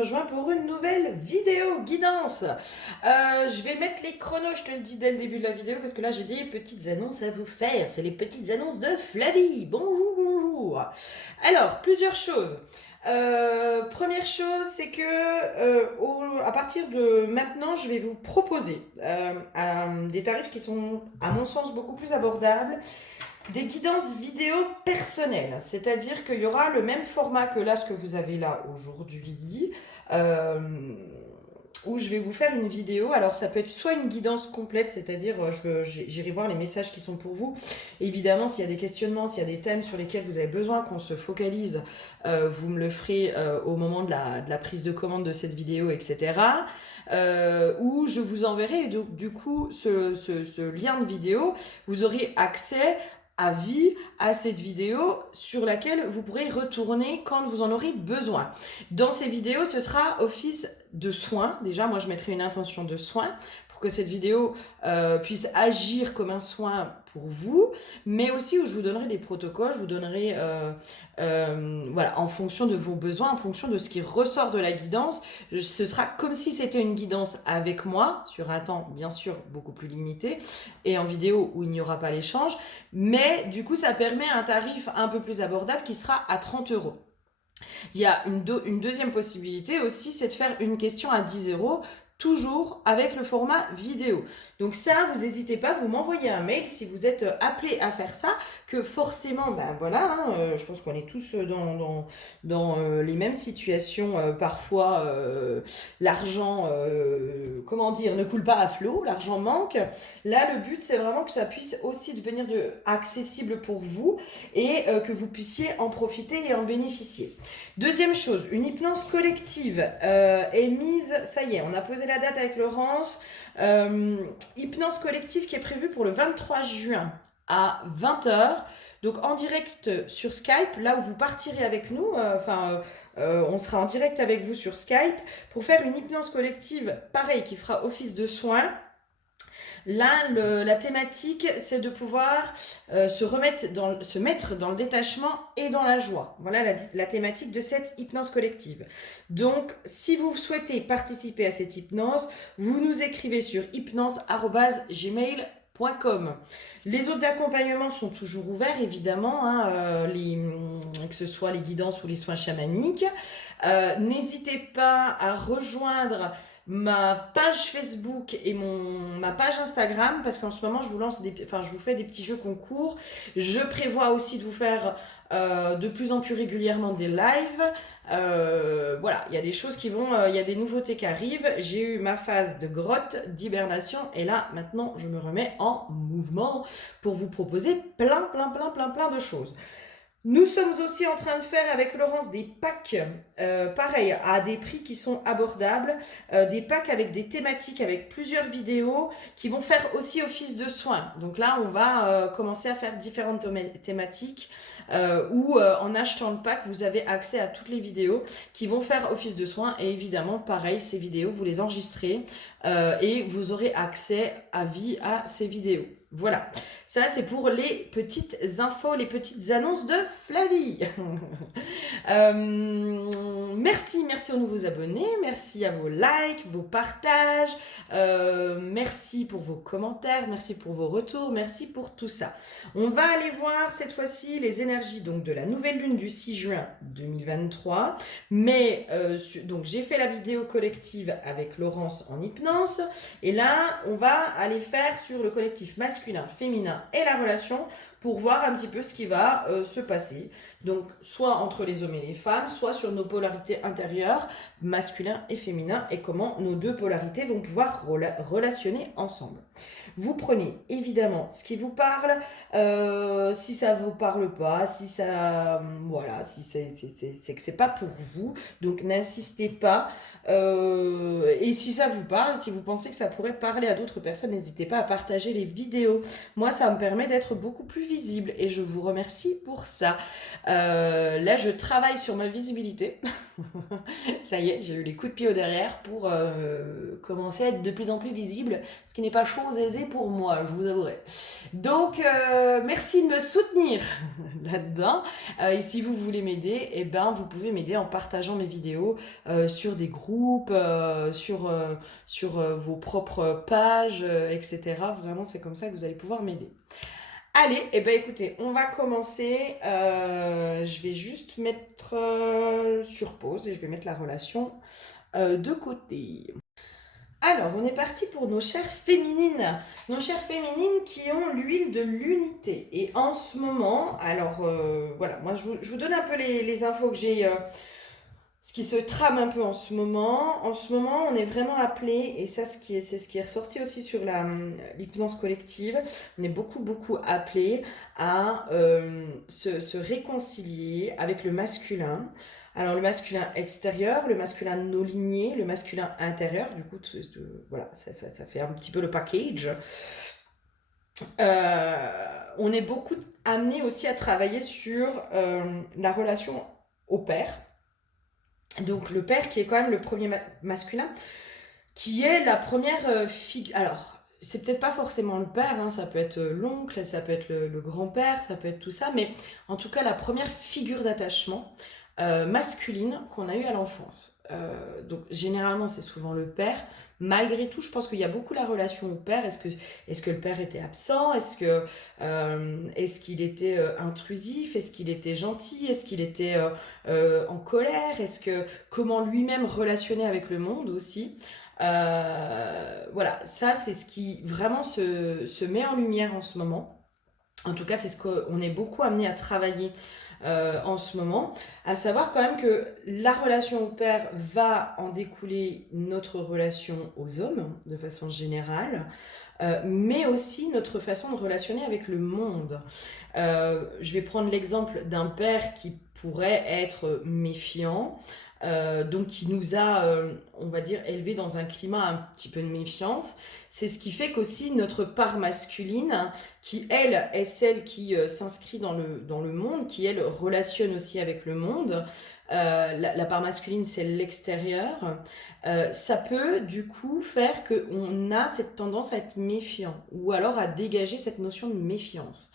rejoint pour une nouvelle vidéo guidance. Je vais mettre les chronos, je te le dis dès le début de la vidéo, parce que là j'ai des petites annonces à vous faire. C'est les petites annonces de Flavie. Bonjour, bonjour. Alors, plusieurs choses. Première chose, c'est que à partir de maintenant, je vais vous proposer des tarifs qui sont, à mon sens, beaucoup plus abordables, des guidances vidéo personnelles, c'est-à-dire qu'il y aura le même format que là, ce que vous avez là aujourd'hui, euh, où je vais vous faire une vidéo. Alors ça peut être soit une guidance complète, c'est-à-dire j'irai voir les messages qui sont pour vous. Évidemment, s'il y a des questionnements, s'il y a des thèmes sur lesquels vous avez besoin qu'on se focalise, vous me le ferez au moment de la prise de commande de cette vidéo, etc. Où je vous enverrai, du coup, ce lien de vidéo, vous aurez accès à vie à cette vidéo sur laquelle vous pourrez retourner quand vous en aurez besoin. Dans ces vidéos, ce sera office de soin. Déjà, moi, je mettrai une intention de soin pour que cette vidéo puisse agir comme un soin pour vous, mais aussi où je vous donnerai des protocoles, je vous donnerai, voilà, en fonction de vos besoins, en fonction de ce qui ressort de la guidance. Ce sera comme si c'était une guidance avec moi, sur un temps bien sûr beaucoup plus limité, et en vidéo où il n'y aura pas l'échange, mais du coup ça permet un tarif un peu plus abordable qui sera à 30 euros. Il y a une deuxième possibilité aussi, c'est de faire une question à 10 euros, toujours avec le format vidéo. Donc ça, vous n'hésitez pas, vous m'envoyez un mail si vous êtes appelé à faire ça, que forcément, ben voilà, hein, je pense qu'on est tous dans les mêmes situations. Parfois, l'argent, comment dire, ne coule pas à flot, l'argent manque. Là, le but, c'est vraiment que ça puisse aussi devenir accessible pour vous et que vous puissiez en profiter et en bénéficier. Deuxième chose, une hypnose collective est mise, ça y est, on a posé la date avec Laurence, hypnose collective qui est prévue pour le 23 juin à 20h, donc en direct sur Skype, là où vous partirez avec nous, on sera en direct avec vous sur Skype pour faire une hypnose collective, pareil, qui fera office de soin. Là, la thématique, c'est de pouvoir se mettre dans le détachement et dans la joie. Voilà la thématique de cette hypnose collective. Donc, si vous souhaitez participer à cette hypnose, vous nous écrivez sur hypnose@gmail.com. Les autres accompagnements sont toujours ouverts, évidemment, hein, que ce soit les guidances ou les soins chamaniques. N'hésitez pas à rejoindre ma page Facebook et ma page Instagram, parce qu'en ce moment je vous fais des petits jeux concours. Je prévois aussi de vous faire de plus en plus régulièrement des lives. Voilà, il y a des choses il y a des nouveautés qui arrivent. J'ai eu ma phase de grotte, d'hibernation, et là maintenant je me remets en mouvement pour vous proposer plein de choses. Nous sommes aussi en train de faire avec Laurence des packs, pareil, à des prix qui sont abordables, des packs avec des thématiques, avec plusieurs vidéos qui vont faire aussi office de soins. Donc là, on va commencer à faire différentes thématiques où en achetant le pack, vous avez accès à toutes les vidéos qui vont faire office de soins. Et évidemment, pareil, ces vidéos, vous les enregistrez et vous aurez accès à vie à ces vidéos. Voilà, ça c'est pour les petites infos, les petites annonces de Flavie. Merci aux nouveaux abonnés, merci à vos likes, vos partages, merci pour vos commentaires, merci pour vos retours, merci pour tout ça. On va aller voir cette fois-ci les énergies donc de la nouvelle lune du 6 juin 2023, mais donc j'ai fait la vidéo collective avec Laurence en hypnose, et là on va aller faire sur le collectif masculin, féminin et la relation pour voir un petit peu ce qui va se passer. Donc, soit entre les hommes et les femmes, soit sur nos polarités intérieures, masculin et féminin, et comment nos deux polarités vont pouvoir relationner ensemble. Vous prenez évidemment ce qui vous parle, si ça vous parle pas, si ça, voilà, si c'est que c'est pas pour vous, donc n'insistez pas. Et si ça vous parle, si vous pensez que ça pourrait parler à d'autres personnes, n'hésitez pas à partager les vidéos. Moi, ça me permet d'être beaucoup plus visible et je vous remercie pour ça. Là, je travaille sur ma visibilité. Ça y est, j'ai eu les coups de pied au derrière pour commencer à être de plus en plus visible, ce qui n'est pas chose aisée pour moi, je vous avouerai. Donc, merci de me soutenir là-dedans. Et si vous voulez m'aider, eh ben, vous pouvez m'aider en partageant mes vidéos sur des groupes, sur vos propres pages, etc. Vraiment, c'est comme ça que vous allez pouvoir m'aider. Allez, eh ben écoutez, on va commencer. Je vais juste mettre sur pause et je vais mettre la relation de côté. Alors, on est parti pour nos chères féminines. Nos chères féminines qui ont l'huile de l'unité. Et en ce moment, alors voilà, moi je vous donne un peu les infos que j'ai, ce qui se trame un peu en ce moment. En ce moment, on est vraiment appelé, et ça c'est ce qui est ressorti aussi sur l'hypnose collective, on est beaucoup appelé à se réconcilier avec le masculin. Alors le masculin extérieur, le masculin non ligné, le masculin intérieur, du coup voilà, ça fait un petit peu le package. On est beaucoup amené aussi à travailler sur la relation au père. Donc le père qui est quand même le premier masculin, qui est la première figure. Alors, c'est peut-être pas forcément le père, hein, ça peut être l'oncle, ça peut être le grand-père, ça peut être tout ça, mais en tout cas la première figure d'attachement masculine qu'on a eue à l'enfance. Donc généralement c'est souvent le père. Malgré tout, je pense qu'il y a beaucoup la relation au père. Est-ce que le père était absent? Est-ce qu'il était intrusif? Est-ce qu'il était gentil? Est-ce qu'il était en colère? Comment lui-même relationnait avec le monde aussi? Voilà, ça c'est ce qui vraiment se met en lumière en ce moment. En tout cas, c'est ce qu'on est beaucoup amené à travailler en ce moment, à savoir quand même que la relation au père va en découler notre relation aux hommes de façon générale, mais aussi notre façon de relationner avec le monde. Je vais prendre l'exemple d'un père qui pourrait être méfiant, donc qui nous a, on va dire, élevés dans un climat un petit peu de méfiance. C'est ce qui fait qu'aussi notre part masculine, qui elle est celle qui s'inscrit dans le monde, qui elle relationne aussi avec le monde, la part masculine c'est l'extérieur, ça peut du coup faire qu'on a cette tendance à être méfiant, ou alors à dégager cette notion de méfiance.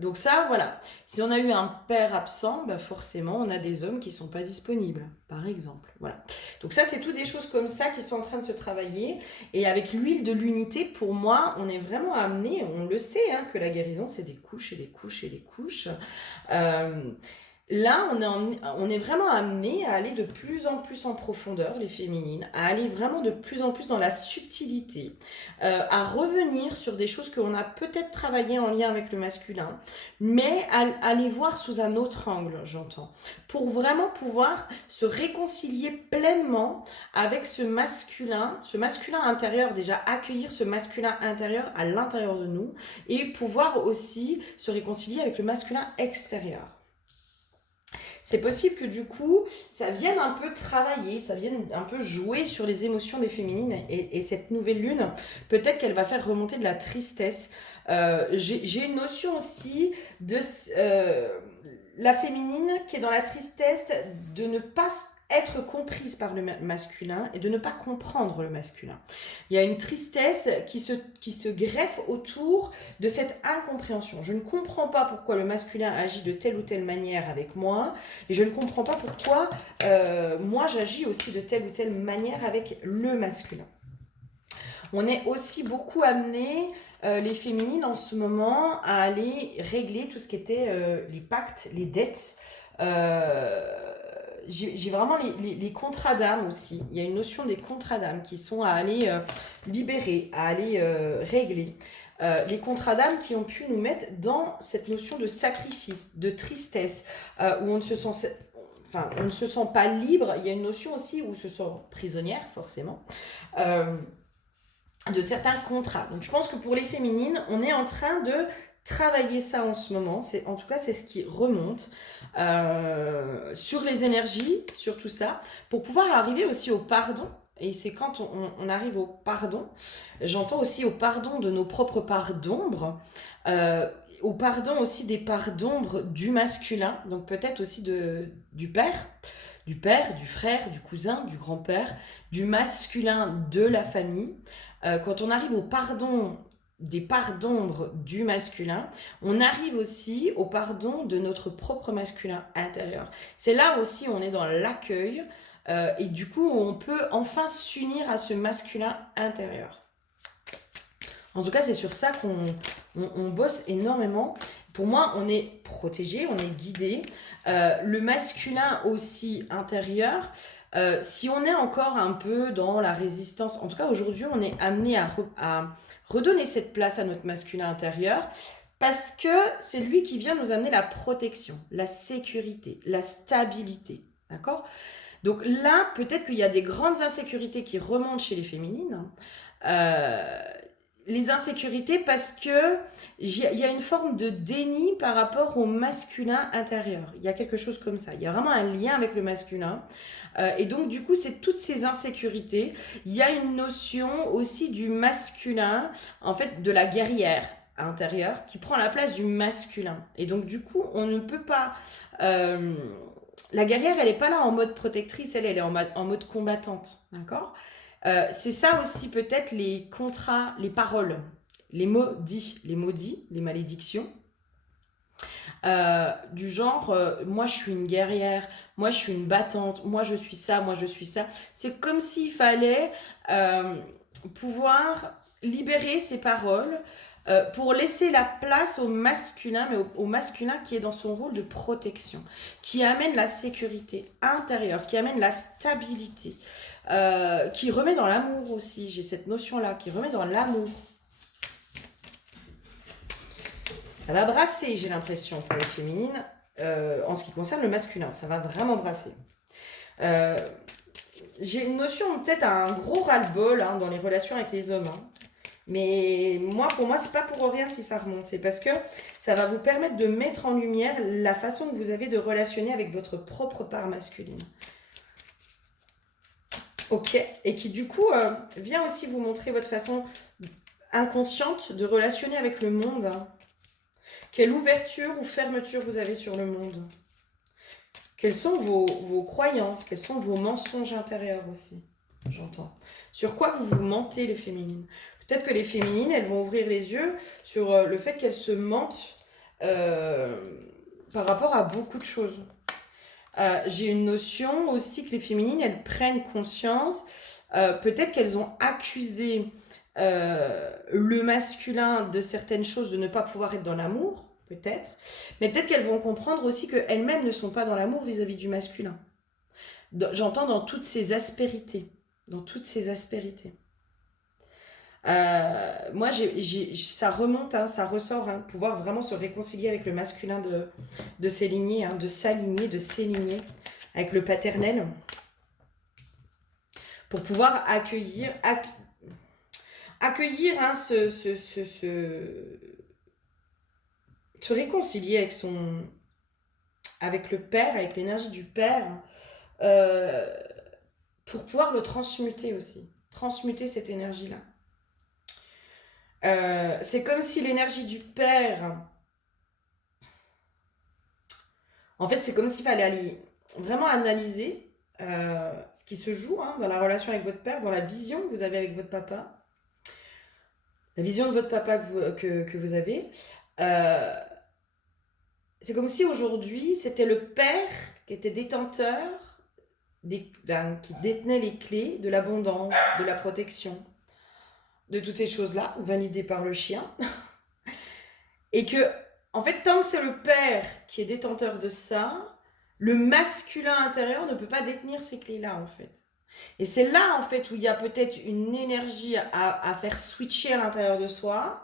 Donc ça, voilà. Si on a eu un père absent, bah forcément, on a des hommes qui sont pas disponibles, par exemple. Voilà. Donc ça, c'est tout des choses comme ça qui sont en train de se travailler. Et avec l'huile de l'unité, pour moi, on est vraiment amené, on le sait, hein, que la guérison, c'est des couches et des couches et des couches. Là, on est vraiment amené à aller de plus en plus en profondeur, les féminines, à aller vraiment de plus en plus dans la subtilité, à revenir sur des choses qu'on a peut-être travaillées en lien avec le masculin, mais à les voir sous un autre angle, j'entends, pour vraiment pouvoir se réconcilier pleinement avec ce masculin intérieur, déjà accueillir ce masculin intérieur à l'intérieur de nous, et pouvoir aussi se réconcilier avec le masculin extérieur. C'est possible que du coup, ça vienne un peu travailler, ça vienne un peu jouer sur les émotions des féminines. Et cette nouvelle lune, peut-être qu'elle va faire remonter de la tristesse. J'ai une notion aussi de la féminine qui est dans la tristesse de ne pas être comprise par le masculin et de ne pas comprendre le masculin. Il y a une tristesse qui se greffe autour de cette incompréhension. Je ne comprends pas pourquoi le masculin agit de telle ou telle manière avec moi, et je ne comprends pas pourquoi moi j'agis aussi de telle ou telle manière avec le masculin. On est aussi beaucoup amené, les féminines en ce moment, à aller régler tout ce qui était les pactes, les dettes. J'ai vraiment les contrats d'âme aussi. Il y a une notion des contrats d'âme qui sont à aller libérer, à aller régler. Les contrats d'âme qui ont pu nous mettre dans cette notion de sacrifice, de tristesse, où on ne se sent pas libre. Il y a une notion aussi où on se sent prisonnière, forcément, de certains contrats. Donc je pense que pour les féminines, on est en train de travailler ça en ce moment. En tout cas, c'est ce qui remonte sur les énergies, sur tout ça, pour pouvoir arriver aussi au pardon et c'est quand on arrive au pardon, j'entends aussi au pardon de nos propres parts d'ombre, euh, au pardon aussi des parts d'ombre du masculin, donc peut-être aussi du père, du frère, du cousin, du grand-père, du masculin de la famille. Quand on arrive au pardon des parts d'ombre du masculin, on arrive aussi au pardon de notre propre masculin intérieur. C'est là aussi où on est dans l'accueil et du coup on peut enfin s'unir à ce masculin intérieur. En tout cas, c'est sur ça qu'on bosse énormément. Pour moi, on est protégé, on est guidé. Le masculin aussi intérieur, si on est encore un peu dans la résistance, en tout cas aujourd'hui, on est amené à redonner cette place à notre masculin intérieur parce que c'est lui qui vient nous amener la protection, la sécurité, la stabilité. D'accord? Donc là, peut-être qu'il y a des grandes insécurités qui remontent chez les féminines. Euh, les insécurités parce que il y a une forme de déni par rapport au masculin intérieur. Il y a quelque chose comme ça. Il y a vraiment un lien avec le masculin. Et donc, du coup, c'est toutes ces insécurités. Il y a une notion aussi du masculin, en fait, de la guerrière intérieure qui prend la place du masculin. Et donc, du coup, on ne peut pas... la guerrière, elle n'est pas là en mode protectrice, elle est en mode combattante. D'accord? C'est ça aussi peut-être les contrats, les paroles, les maudits, les malédictions. Du genre, moi je suis une guerrière, moi je suis une battante, moi je suis ça, moi je suis ça. C'est comme s'il fallait pouvoir libérer ces paroles pour laisser la place au masculin, mais au masculin qui est dans son rôle de protection, qui amène la sécurité intérieure, qui amène la stabilité, qui remet dans l'amour aussi. J'ai cette notion-là, qui remet dans l'amour. Ça va brasser, j'ai l'impression, pour les féminines, en ce qui concerne le masculin. Ça va vraiment brasser. J'ai une notion, peut-être un gros ras-le-bol hein, dans les relations avec les hommes. Hein. Mais moi, pour moi, c'est pas pour rien si ça remonte. C'est parce que ça va vous permettre de mettre en lumière la façon que vous avez de relationner avec votre propre part masculine. Ok. Et qui, du coup, vient aussi vous montrer votre façon inconsciente de relationner avec le monde. Quelle ouverture ou fermeture vous avez sur le monde? Quelles sont vos croyances? Quels sont vos mensonges intérieurs aussi? J'entends. Sur quoi vous vous mentez, les féminines? Peut-être que les féminines, elles vont ouvrir les yeux sur le fait qu'elles se mentent par rapport à beaucoup de choses. J'ai une notion aussi que les féminines, elles prennent conscience. Peut-être qu'elles ont accusé le masculin de certaines choses, de ne pas pouvoir être dans l'amour, peut-être. Mais peut-être qu'elles vont comprendre aussi qu'elles-mêmes ne sont pas dans l'amour vis-à-vis du masculin. J'entends dans toutes ces aspérités. Dans toutes ces aspérités. Moi, ça remonte, hein, ça ressort, hein, pouvoir vraiment se réconcilier avec le masculin de ses lignées, hein, de sa lignée, de ses lignées, avec le paternel, pour pouvoir accueillir hein, se réconcilier avec le père, avec l'énergie du père, pour pouvoir le transmuter aussi, transmuter cette énergie-là. C'est comme si l'énergie du père, en fait, c'est comme s'il fallait aller vraiment analyser ce qui se joue hein, dans la relation avec votre père, dans la vision que vous avez avec votre papa, la vision de votre papa que vous avez. C'est comme si aujourd'hui, c'était le père qui était détenteur, qui détenait les clés de l'abondance, de la protection, de toutes ces choses-là, validées par le chien. Et que, en fait, tant que c'est le père qui est détenteur de ça, le masculin intérieur ne peut pas détenir ces clés-là, en fait. Et c'est là, en fait, où il y a peut-être une énergie à faire switcher à l'intérieur de soi.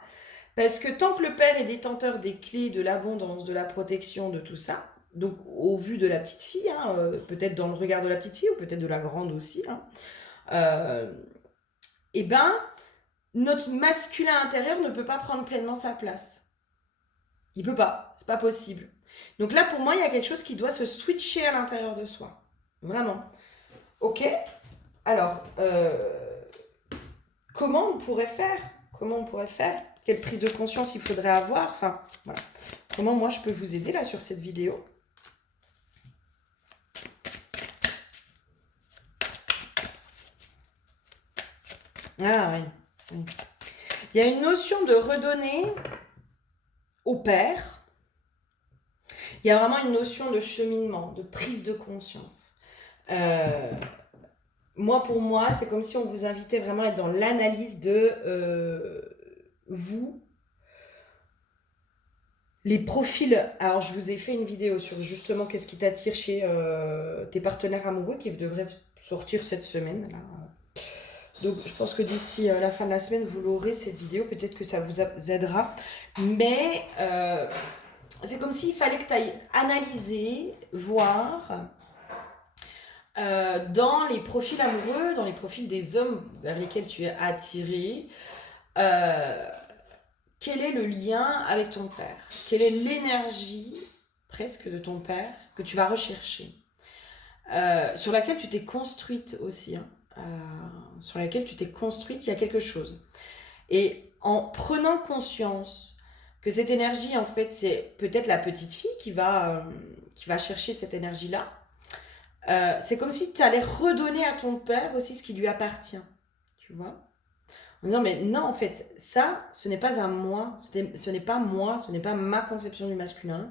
Parce que tant que le père est détenteur des clés de l'abondance, de la protection, de tout ça, donc au vu de la petite fille, hein, peut-être dans le regard de la petite fille, ou peut-être de la grande aussi, hein, et ben, notre masculin intérieur ne peut pas prendre pleinement sa place. Il peut pas, c'est pas possible. Donc là, pour moi, il y a quelque chose qui doit se switcher à l'intérieur de soi. Vraiment. Ok. Alors, comment on pourrait faire? Comment on pourrait faire? Quelle prise de conscience il faudrait avoir? Enfin, voilà. Comment moi je peux vous aider là sur cette vidéo? Ah oui, oui. Il y a une notion de redonner au père. Il y a vraiment une notion de cheminement, de prise de conscience. Moi, pour moi, c'est comme si on vous invitait vraiment à être dans l'analyse de vous, les profils. Alors, je vous ai fait une vidéo sur justement qu'est-ce qui t'attire chez tes partenaires amoureux qui devrait sortir cette semaine. Là. Donc, je pense que d'ici la fin de la semaine, vous l'aurez cette vidéo. Peut-être que ça vous aidera. Mais c'est comme s'il fallait que tu ailles analyser, voir dans les profils amoureux, dans les profils des hommes vers lesquels tu es attiré, euh, quel est le lien avec ton père? Quelle est l'énergie presque de ton père que tu vas rechercher? Sur laquelle tu t'es construite aussi. Hein. Sur laquelle tu t'es construite, il y a quelque chose. Et en prenant conscience que cette énergie, en fait, c'est peut-être la petite fille qui va chercher cette énergie-là, c'est comme si tu allais redonner à ton père aussi ce qui lui appartient. Tu vois? En disant, mais non, en fait, ça, ce n'est pas à moi, ce n'est pas moi, ce n'est pas ma conception du masculin,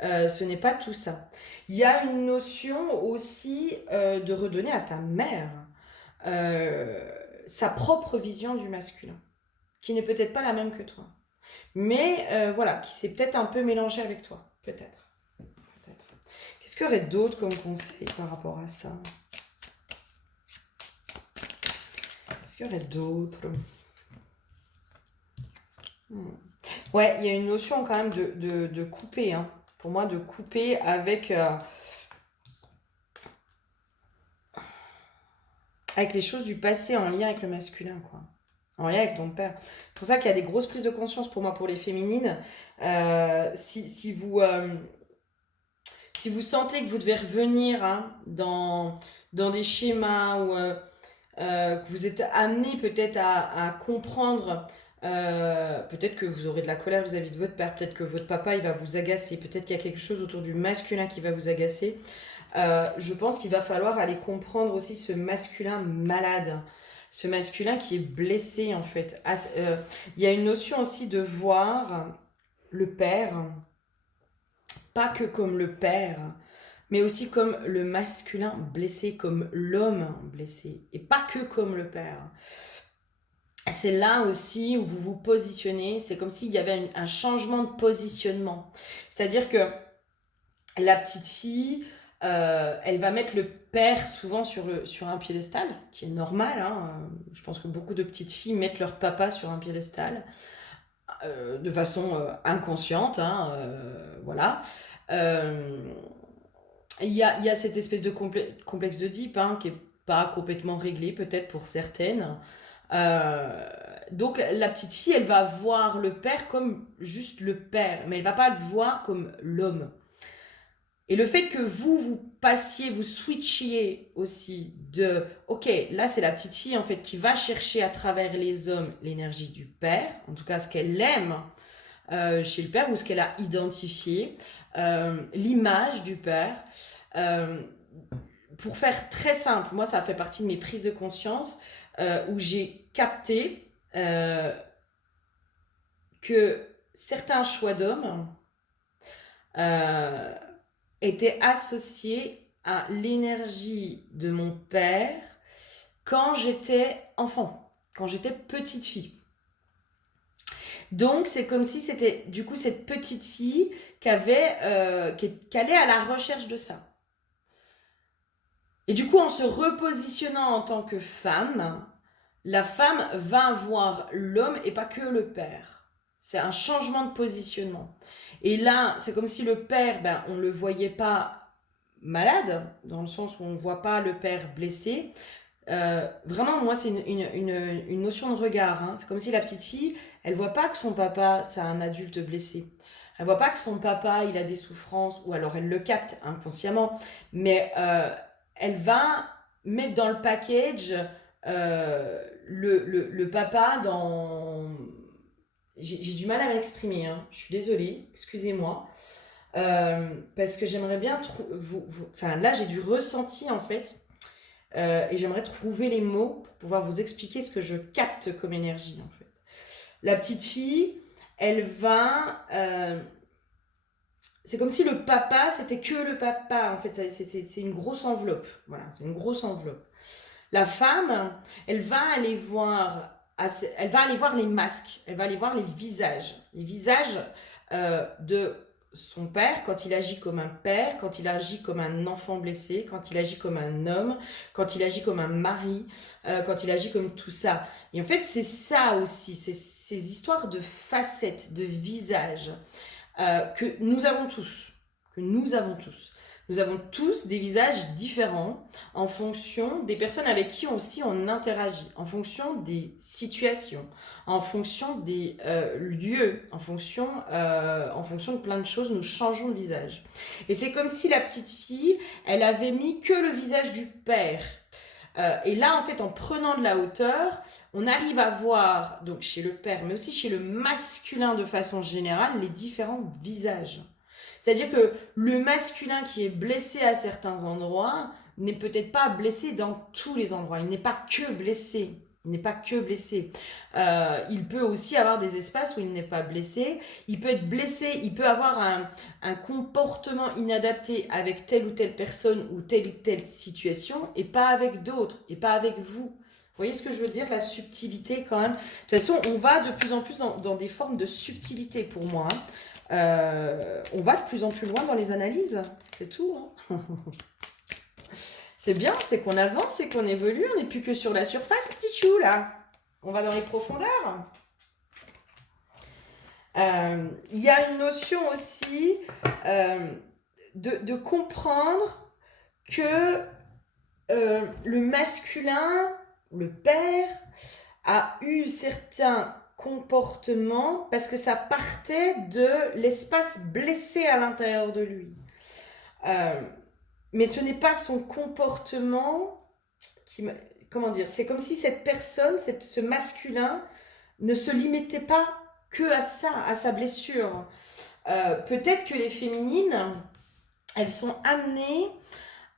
ce n'est pas tout ça. Il y a une notion aussi de redonner à ta mère euh, sa propre vision du masculin, qui n'est peut-être pas la même que toi. Mais voilà, qui s'est peut-être un peu mélangée avec toi, peut-être. Peut-être. Qu'est-ce qu'il y aurait d'autre comme conseil par rapport à ça? Qu'est-ce qu'il y aurait d'autre? Ouais, il y a une notion quand même de couper. Hein. Pour moi, de couper avec les choses du passé en lien avec le masculin, quoi. En lien avec ton père. C'est pour ça qu'il y a des grosses prises de conscience pour moi, pour les féminines. Si vous sentez que vous devez revenir hein, dans des schémas ou que vous êtes amené peut-être à comprendre, peut-être que vous aurez de la colère vis-à-vis de votre père, peut-être que votre papa il va vous agacer, peut-être qu'il y a quelque chose autour du masculin qui va vous agacer. Je pense qu'il va falloir aller comprendre aussi ce masculin malade, ce masculin qui est blessé en fait. Il y a une notion aussi de voir le père, pas que comme le père, mais aussi comme le masculin blessé, comme l'homme blessé, et pas que comme le père. C'est là aussi où vous vous positionnez, c'est comme s'il y avait un changement de positionnement. C'est-à-dire que la petite fille, elle va mettre le père souvent sur un piédestal, qui est normal. Hein. Je pense que beaucoup de petites filles mettent leur papa sur un piédestal, de façon inconsciente. Hein, voilà. Euh, il y a cette espèce de complexe d'Oedipe hein, qui est pas complètement réglé, peut-être pour certaines. Euh, donc la petite fille, elle va voir le père comme juste le père, mais elle va pas le voir comme l'homme. Et le fait que vous passiez, vous switchiez aussi de, ok, là c'est la petite fille en fait qui va chercher à travers les hommes l'énergie du père, en tout cas ce qu'elle aime chez le père ou ce qu'elle a identifié, l'image du père. Euh, pour faire très simple, moi ça fait partie de mes prises de conscience où j'ai capté que certains choix d'hommes euh, étaient associés à l'énergie de mon père quand j'étais enfant, quand j'étais petite fille. Donc c'est comme si c'était du coup cette petite fille qui allait à la recherche de ça. Et du coup en se repositionnant en tant que femme, la femme va voir l'homme et pas que le père. C'est un changement de positionnement. Et là, c'est comme si le père, ben, on ne le voyait pas malade, dans le sens où on ne voit pas le père blessé. Vraiment, moi, c'est une notion de regard. Hein. C'est comme si la petite fille, elle voit pas que son papa, c'est un adulte blessé. Elle voit pas que son papa, il a des souffrances, ou alors elle le capte inconsciemment. Mais elle va mettre dans le package le papa dans... J'ai du mal à m'exprimer, hein. Je suis désolée, excusez-moi. Parce que j'aimerais bien... Enfin, là, j'ai du ressenti, en fait. Et j'aimerais trouver les mots pour pouvoir vous expliquer ce que je capte comme énergie, en fait. La petite fille, elle va... c'est comme si le papa, c'était que le papa, en fait. C'est une grosse enveloppe. Voilà, c'est une grosse enveloppe. La femme, elle va aller voir, elle va aller voir les masques, elle va aller voir les visages de son père quand il agit comme un père, quand il agit comme un enfant blessé, quand il agit comme un homme, quand il agit comme un mari, quand il agit comme tout ça. Et en fait, c'est ça aussi, c'est ces histoires de facettes, de visages que nous avons tous, que nous avons tous. Nous avons tous des visages différents en fonction des personnes avec qui aussi on interagit, en fonction des situations, en fonction des lieux, en fonction de plein de choses, nous changeons de visage. Et c'est comme si la petite fille, elle avait mis que le visage du père. Et là, en fait, en prenant de la hauteur, on arrive à voir, donc chez le père, mais aussi chez le masculin de façon générale, les différents visages. C'est-à-dire que le masculin qui est blessé à certains endroits n'est peut-être pas blessé dans tous les endroits. Il n'est pas que blessé. Il n'est pas que blessé. Il peut aussi avoir des espaces où il n'est pas blessé. Il peut être blessé, il peut avoir un comportement inadapté avec telle ou telle personne ou telle situation et pas avec d'autres, et pas avec vous. Vous voyez ce que je veux dire? La subtilité quand même. De toute façon, on va de plus en plus dans des formes de subtilité pour moi. On va de plus en plus loin dans les analyses. C'est tout. Hein. C'est bien, c'est qu'on avance, c'est qu'on évolue. On n'est plus que sur la surface, petit chou, là. On va dans les profondeurs. Il y a une notion aussi de comprendre que le masculin, le père, a eu certains comportements parce que ça partait de l'espace blessé à l'intérieur de lui. Mais ce n'est pas son comportement qui... Comment dire? C'est comme si cette personne, ce masculin, ne se limitait pas que à ça, à sa blessure. Peut-être que les féminines, elles sont amenées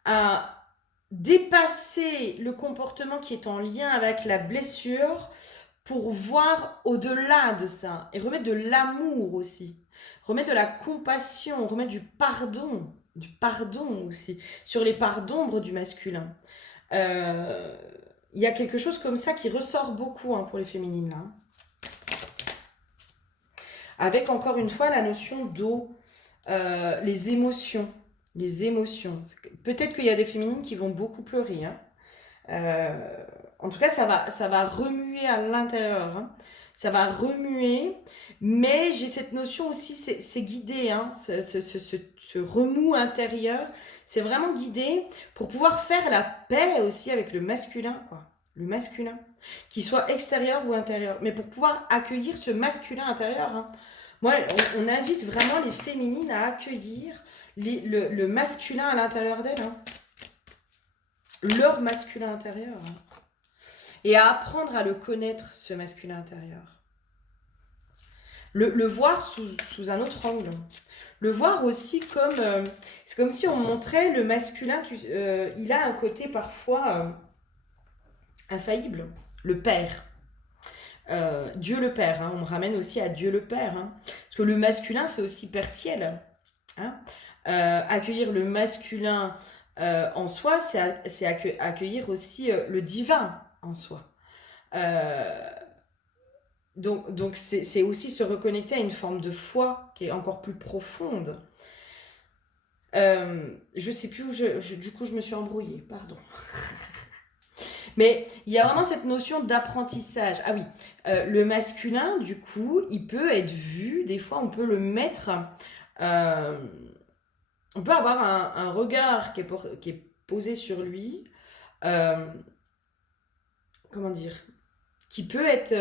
à dépasser le comportement qui est en lien avec la blessure pour voir au-delà de ça et remettre de l'amour aussi, remettre de la compassion, remettre du pardon aussi, sur les parts d'ombre du masculin. Il y a quelque chose comme ça qui ressort beaucoup pour les féminines là. Avec encore une fois la notion d'eau, les émotions. Les émotions. Peut-être qu'il y a des féminines qui vont beaucoup pleurer. En tout cas, ça va remuer à l'intérieur. Hein. Ça va remuer, mais j'ai cette notion aussi, c'est guidé. Hein. Ce remous intérieur, c'est vraiment guidé pour pouvoir faire la paix aussi avec le masculin, quoi. Le masculin, qu'il soit extérieur ou intérieur, mais pour pouvoir accueillir ce masculin intérieur. Hein. Moi, on invite vraiment les féminines à accueillir le masculin à l'intérieur d'elles. Hein. Leur masculin intérieur. Hein. Et à apprendre à le connaître, ce masculin intérieur. Le voir sous un autre angle. Le voir aussi comme... c'est comme si on montrait le masculin, il a un côté parfois infaillible. Le Père. Dieu le Père. Hein, on me ramène aussi à Dieu le Père. Hein, parce que le masculin, c'est aussi Père Ciel. Hein, accueillir le masculin en soi, c'est accueillir aussi le divin en soi. Donc c'est aussi se reconnecter à une forme de foi qui est encore plus profonde. Je sais plus où du coup je me suis embrouillée, pardon. Mais il y a vraiment cette notion d'apprentissage. Ah oui, le masculin, du coup, il peut être vu, des fois on peut le mettre... on peut avoir un regard qui est posé sur lui, comment dire, qui peut être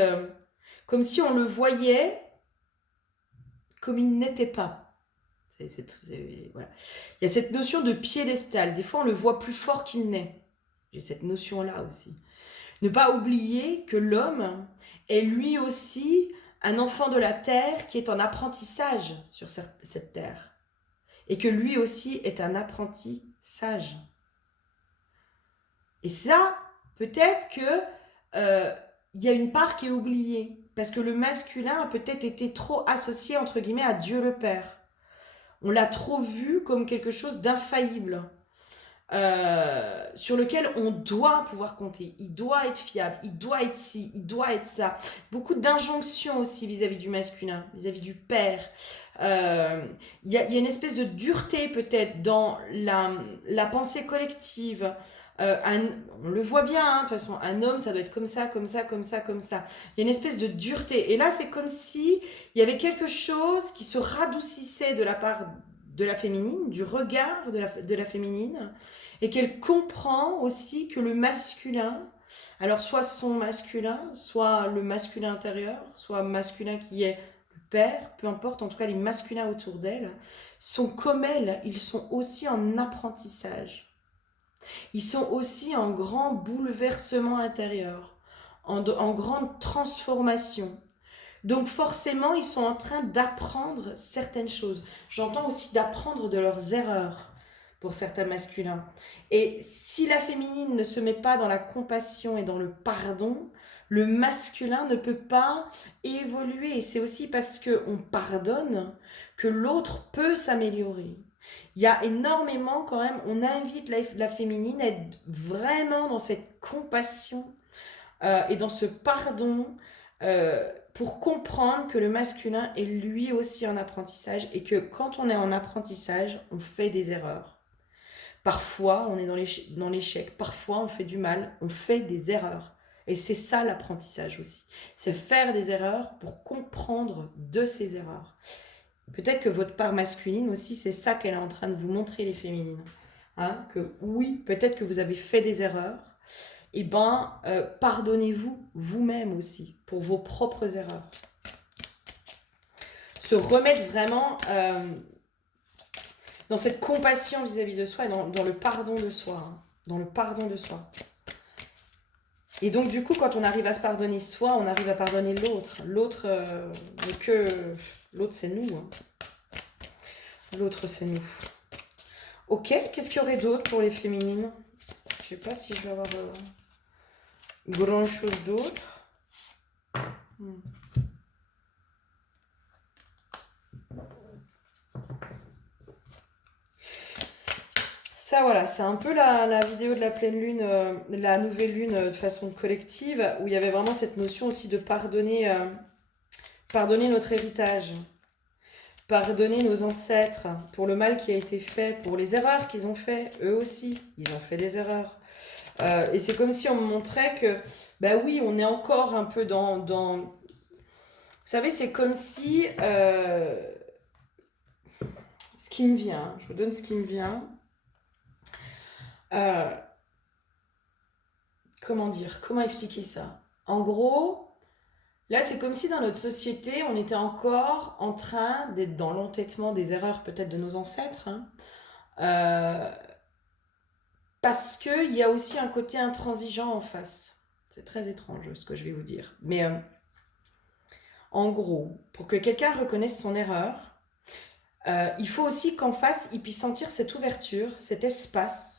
comme si on le voyait comme il n'était pas. Voilà. Il y a cette notion de piédestal. Des fois, on le voit plus fort qu'il n'est. J'ai cette notion-là aussi. Ne pas oublier que l'homme est lui aussi un enfant de la terre qui est en apprentissage sur cette terre. Et que lui aussi est un apprenti sage. Et ça, peut-être que y a une part qui est oubliée. Parce que le masculin a peut-être été trop associé, entre guillemets, à Dieu le Père. On l'a trop vu comme quelque chose d'infaillible. Sur lequel on doit pouvoir compter. Il doit être fiable, il doit être ci, il doit être ça. Beaucoup d'injonctions aussi vis-à-vis du masculin, vis-à-vis du père. Il y a une espèce de dureté peut-être dans la pensée collective. On le voit bien, hein, de toute façon, un homme, ça doit être comme ça, comme ça, comme ça, comme ça. Il y a une espèce de dureté. Et là, c'est comme si il y avait quelque chose qui se radoucissait de la part de la féminine, du regard de la féminine, et qu'elle comprend aussi que le masculin, alors soit son masculin, soit le masculin intérieur, soit masculin qui est le père, peu importe, en tout cas les masculins autour d'elle, sont comme elle, ils sont aussi en apprentissage. Ils sont aussi en grand bouleversement intérieur, en grande transformation. Donc forcément, ils sont en train d'apprendre certaines choses. J'entends aussi d'apprendre de leurs erreurs pour certains masculins. Et si la féminine ne se met pas dans la compassion et dans le pardon, le masculin ne peut pas évoluer. Et c'est aussi parce qu'on pardonne que l'autre peut s'améliorer. Il y a énormément quand même, on invite la féminine à être vraiment dans cette compassion et dans ce pardon pour comprendre que le masculin est lui aussi en apprentissage et que quand on est en apprentissage, on fait des erreurs. Parfois, on est dans l'échec. Parfois, on fait du mal. On fait des erreurs. Et c'est ça l'apprentissage aussi. C'est faire des erreurs pour comprendre de ces erreurs. Peut-être que votre part masculine aussi, c'est ça qu'elle est en train de vous montrer, les féminines. Hein, que oui, peut-être que vous avez fait des erreurs. Eh bien, pardonnez-vous vous-même aussi pour vos propres erreurs. Se remettre vraiment dans cette compassion vis-à-vis de soi et dans le pardon de soi. Hein, dans le pardon de soi. Et donc, du coup, quand on arrive à se pardonner soi, on arrive à pardonner l'autre. L'autre, l'autre, c'est nous. Hein. L'autre, c'est nous. Ok, qu'est-ce qu'il y aurait d'autre pour les féminines? Je sais pas si je vais avoir grand-chose d'autre. Ça, voilà, c'est un peu la vidéo de la pleine lune, la nouvelle lune de façon collective, où il y avait vraiment cette notion aussi de pardonner, pardonner notre héritage, pardonner nos ancêtres pour le mal qui a été fait, pour les erreurs qu'ils ont fait, eux aussi, ils ont fait des erreurs. Et c'est comme si on me montrait que, bah oui, on est encore un peu dans... Vous savez, c'est comme si... ce qui me vient, je vous donne ce qui me vient. Comment dire, comment expliquer ça? En gros, là c'est comme si dans notre société on était encore en train d'être dans l'entêtement des erreurs peut-être de nos ancêtres, hein, parce qu'il y a aussi un côté intransigeant en face. C'est très étrange ce que je vais vous dire. Mais en gros, pour que quelqu'un reconnaisse son erreur, il faut aussi qu'en face il puisse sentir cette ouverture, cet espace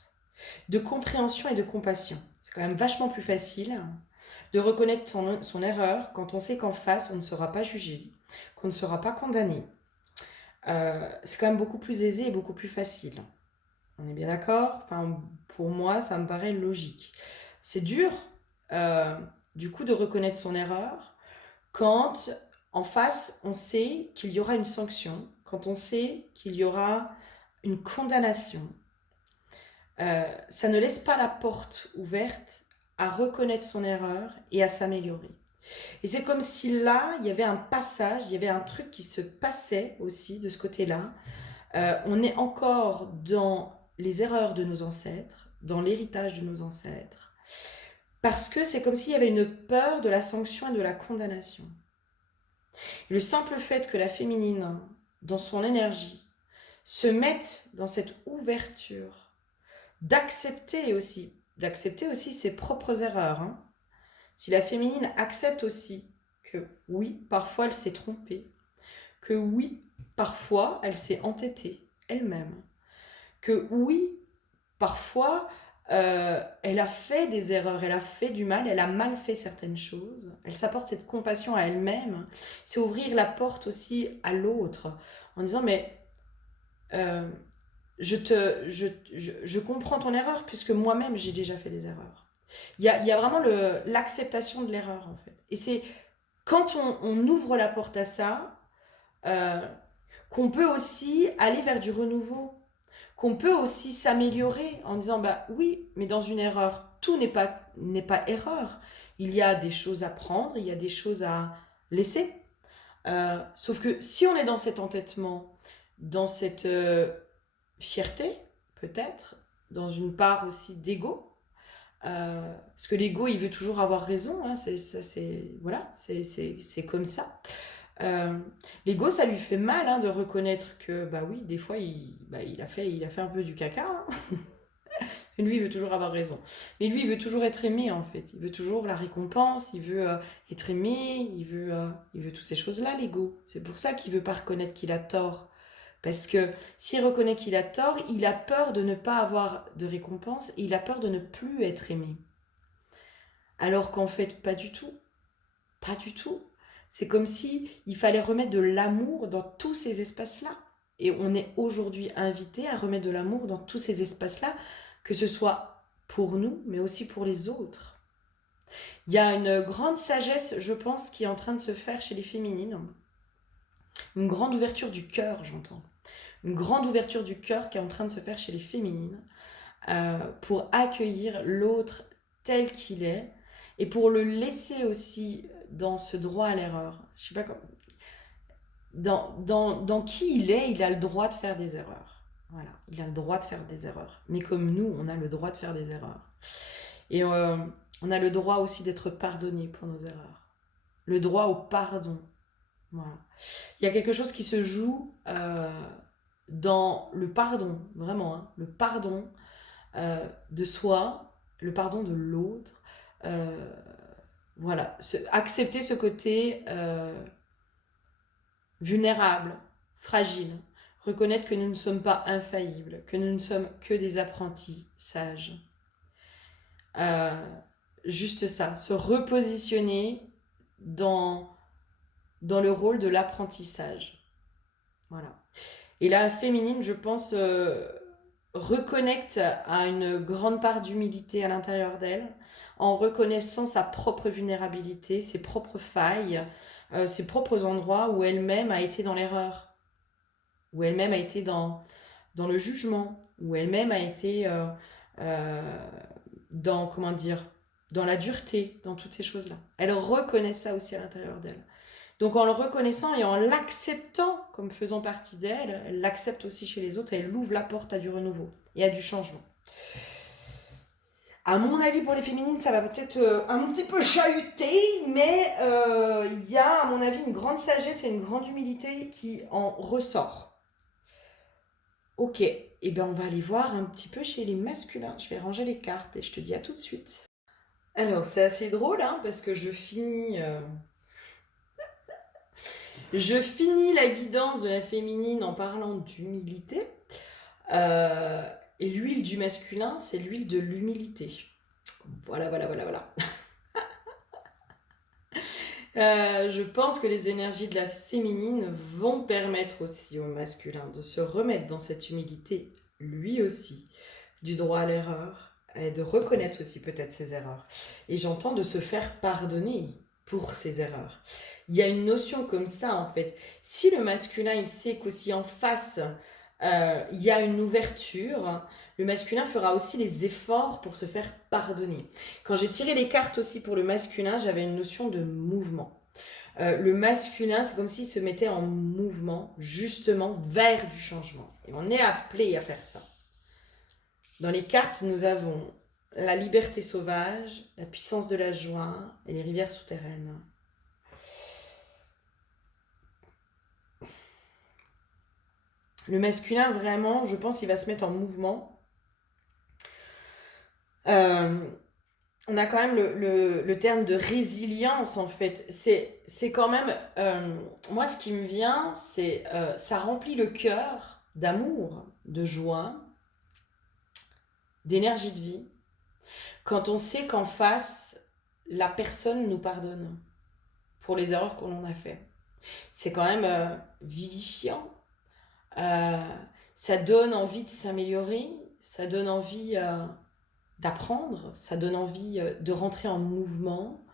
de compréhension et de compassion. C'est quand même vachement plus facile de reconnaître son erreur quand on sait qu'en face, on ne sera pas jugé, qu'on ne sera pas condamné. C'est quand même beaucoup plus aisé et beaucoup plus facile. On est bien d'accord? Enfin, pour moi, ça me paraît logique. C'est dur, du coup, de reconnaître son erreur quand, en face, on sait qu'il y aura une sanction, quand on sait qu'il y aura une condamnation. Ça ne laisse pas la porte ouverte à reconnaître son erreur et à s'améliorer. Et c'est comme si là, il y avait un passage, il y avait un truc qui se passait aussi de ce côté-là. On est encore dans les erreurs de nos ancêtres, dans l'héritage de nos ancêtres, parce que c'est comme s'il y avait une peur de la sanction et de la condamnation. Et le simple fait que la féminine, dans son énergie, se mette dans cette ouverture, d'accepter aussi, d'accepter aussi ses propres erreurs, hein. Si la féminine accepte aussi que oui, parfois elle s'est trompée, que oui, parfois elle s'est entêtée elle-même, que oui, parfois elle a fait des erreurs, elle a fait du mal, elle a mal fait certaines choses, elle s'apporte cette compassion à elle-même, c'est ouvrir la porte aussi à l'autre en disant mais euh, je comprends ton erreur puisque moi-même j'ai déjà fait des erreurs. Il y a vraiment l'acceptation de l'erreur en fait. Et c'est quand on ouvre la porte à ça, euh, qu'on peut aussi aller vers du renouveau, qu'on peut aussi s'améliorer en disant bah oui, mais dans une erreur, tout n'est pas erreur. Il y a des choses à prendre, il y a des choses à laisser. Sauf que si on est dans cet entêtement, dans cette fierté, peut-être, dans une part aussi d'ego, parce que l'ego, il veut toujours avoir raison, hein, voilà, c'est comme ça. Euh, L'ego, ça lui fait mal hein, de reconnaître que, bah oui, des fois, il a fait un peu du caca. Hein. Et lui, il veut toujours avoir raison. Mais lui, il veut toujours être aimé, en fait. Il veut toujours la récompense, il veut être aimé, il veut toutes ces choses-là, l'ego. C'est pour ça qu'il veut pas reconnaître qu'il a tort. Parce que s'il reconnaît qu'il a tort, il a peur de ne pas avoir de récompense et il a peur de ne plus être aimé. Alors qu'en fait, pas du tout. Pas du tout. C'est comme si il fallait remettre de l'amour dans tous ces espaces-là. Et on est aujourd'hui invité à remettre de l'amour dans tous ces espaces-là, que ce soit pour nous, mais aussi pour les autres. Il y a une grande sagesse, je pense, qui est en train de se faire chez les féminines. Une grande ouverture du cœur, j'entends. Une grande ouverture du cœur qui est en train de se faire chez les féminines pour accueillir l'autre tel qu'il est et pour le laisser aussi dans ce droit à l'erreur. Je sais pas comment. Dans qui il a le droit de faire des erreurs. Voilà, il a le droit de faire des erreurs. Mais comme nous, on a le droit de faire des erreurs. Et on a le droit aussi d'être pardonné pour nos erreurs. Le droit au pardon. Voilà. Il y a quelque chose qui se joue dans le pardon, vraiment, hein, le pardon de soi, le pardon de l'autre. Euh, voilà, accepter ce côté vulnérable, fragile, reconnaître que nous ne sommes pas infaillibles, que nous ne sommes que des apprentis sages. Euh, Juste ça, se repositionner dans, dans le rôle de l'apprentissage. Voilà. Et la féminine, je pense, reconnecte à une grande part d'humilité à l'intérieur d'elle, en reconnaissant sa propre vulnérabilité, ses propres failles, ses propres endroits où elle-même a été dans l'erreur, où elle-même a été dans le jugement, où elle-même a été euh, dans, comment dire, dans la dureté, dans toutes ces choses-là. Elle reconnaît ça aussi à l'intérieur d'elle. Donc en le reconnaissant et en l'acceptant comme faisant partie d'elle, elle l'accepte aussi chez les autres et elle ouvre la porte à du renouveau et à du changement. À mon avis, pour les féminines, ça va peut-être un petit peu chahuter, mais il y a, à mon avis, une grande sagesse et une grande humilité qui en ressort. Ok, et bien on va aller voir un petit peu chez les masculins. Je vais ranger les cartes et je te dis à tout de suite. Alors, c'est assez drôle, hein, parce que je finis la guidance de la féminine en parlant d'humilité. Euh, et l'huile du masculin, c'est l'huile de l'humilité. Voilà, voilà, voilà, voilà. Je pense que les énergies de la féminine vont permettre aussi au masculin de se remettre dans cette humilité, lui aussi, du droit à l'erreur, et de reconnaître aussi peut-être ses erreurs. Et j'entends de se faire pardonner pour ses erreurs. Il y a une notion comme ça en fait. Si le masculin il sait qu'aussi en face il y a une ouverture, le masculin fera aussi les efforts pour se faire pardonner. Quand j'ai tiré les cartes aussi pour le masculin, j'avais une notion de mouvement. Le masculin, c'est comme s'il se mettait en mouvement justement vers du changement. Et on est appelé à faire ça. Dans les cartes, nous avons la liberté sauvage, la puissance de la joie et les rivières souterraines. Le masculin, vraiment, je pense qu'il va se mettre en mouvement Euh, on a quand même le terme de résilience, en fait. C'est quand même... moi, ce qui me vient, c'est... ça remplit le cœur d'amour, de joie, d'énergie de vie, quand on sait qu'en face, la personne nous pardonne pour les erreurs que l'on a fait. C'est quand même vivifiant. Euh, Ça donne envie de s'améliorer, ça donne envie d'apprendre, ça donne envie de rentrer en mouvement.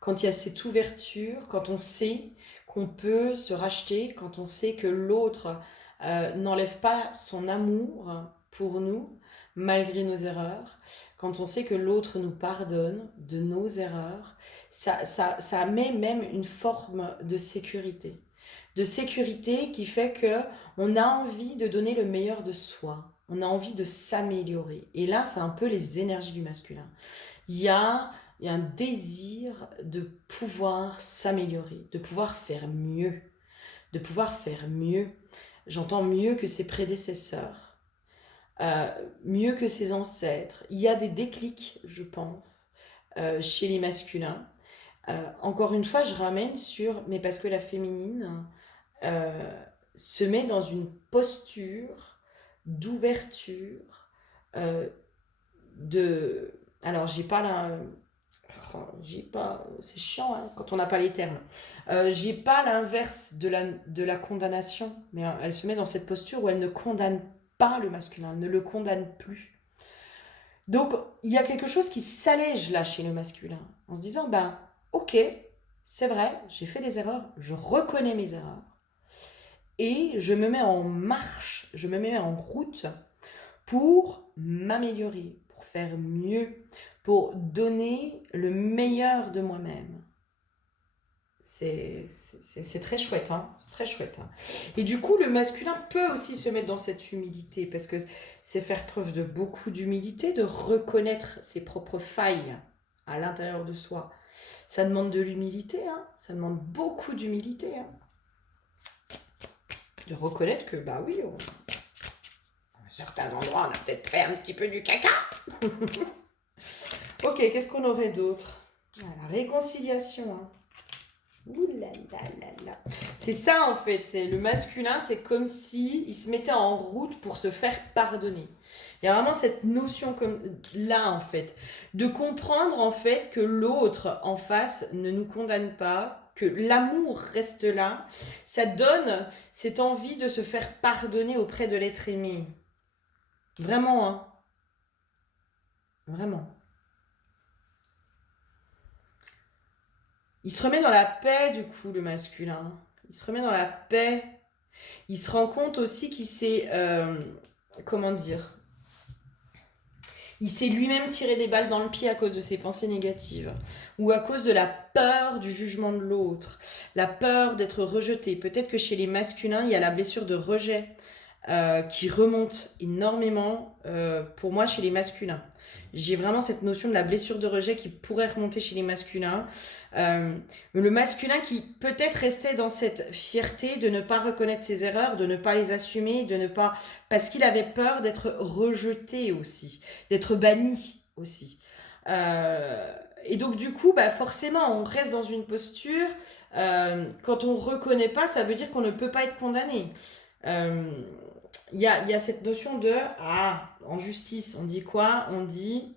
Quand il y a cette ouverture, quand on sait qu'on peut se racheter, quand on sait que l'autre n'enlève pas son amour pour nous, malgré nos erreurs, quand on sait que l'autre nous pardonne de nos erreurs, ça met même une forme de sécurité. De sécurité qui fait que on a envie de donner le meilleur de soi. On a envie de s'améliorer. Et là, c'est un peu les énergies du masculin. Il y a, il y a un désir de pouvoir s'améliorer, de pouvoir faire mieux, de pouvoir faire mieux. J'entends mieux que ses prédécesseurs, euh, mieux que ses ancêtres. Il y a des déclics, je pense, chez les masculins. Encore une fois, je ramène sur, mais parce que la féminine se met dans une posture d'ouverture, euh, de... Alors, j'ai pas la... J'ai pas... C'est chiant hein, quand on n'a pas les termes. J'ai pas l'inverse de la condamnation, mais elle se met dans cette posture où elle ne condamne pas le masculin, elle ne le condamne plus. Donc, il y a quelque chose qui s'allège là chez le masculin, en se disant, ben, ok, c'est vrai, j'ai fait des erreurs, je reconnais mes erreurs, et je me mets en marche, je me mets en route pour m'améliorer, pour faire mieux, pour donner le meilleur de moi-même. C'est très chouette, hein. C'est très chouette. Hein. Et du coup, le masculin peut aussi se mettre dans cette humilité, parce que c'est faire preuve de beaucoup d'humilité, de reconnaître ses propres failles à l'intérieur de soi. Ça demande de l'humilité, hein. Ça demande beaucoup d'humilité. Hein. De reconnaître que, bah oui, à certains endroits, on a peut-être fait un petit peu du caca. Ok, qu'est-ce qu'on aurait d'autre? La réconciliation. Hein. Ouh là là là là. C'est ça en fait, c'est le masculin, c'est comme si il se mettait en route pour se faire pardonner. Il y a vraiment cette notion comme là en fait, de comprendre en fait que l'autre en face ne nous condamne pas, que l'amour reste là, ça donne cette envie de se faire pardonner auprès de l'être aimé. Vraiment, hein. Vraiment. Il se remet dans la paix, du coup, le masculin. Il se remet dans la paix. Il se rend compte aussi qu'il s'est... comment dire? Il s'est lui-même tiré des balles dans le pied à cause de ses pensées négatives. Ou à cause de la peur du jugement de l'autre. La peur d'être rejeté. Peut-être que chez les masculins, il y a la blessure de rejet qui remonte énormément pour moi chez les masculins. J'ai vraiment cette notion de la blessure de rejet qui pourrait remonter chez les masculins. Le masculin qui peut-être restait dans cette fierté de ne pas reconnaître ses erreurs, de ne pas les assumer, de ne pas... parce qu'il avait peur d'être rejeté aussi, d'être banni aussi. Et donc du coup, bah forcément, on reste dans une posture. Quand on ne reconnaît pas, ça veut dire qu'on ne peut pas être condamné. Il y a cette notion de en justice, on dit quoi? On dit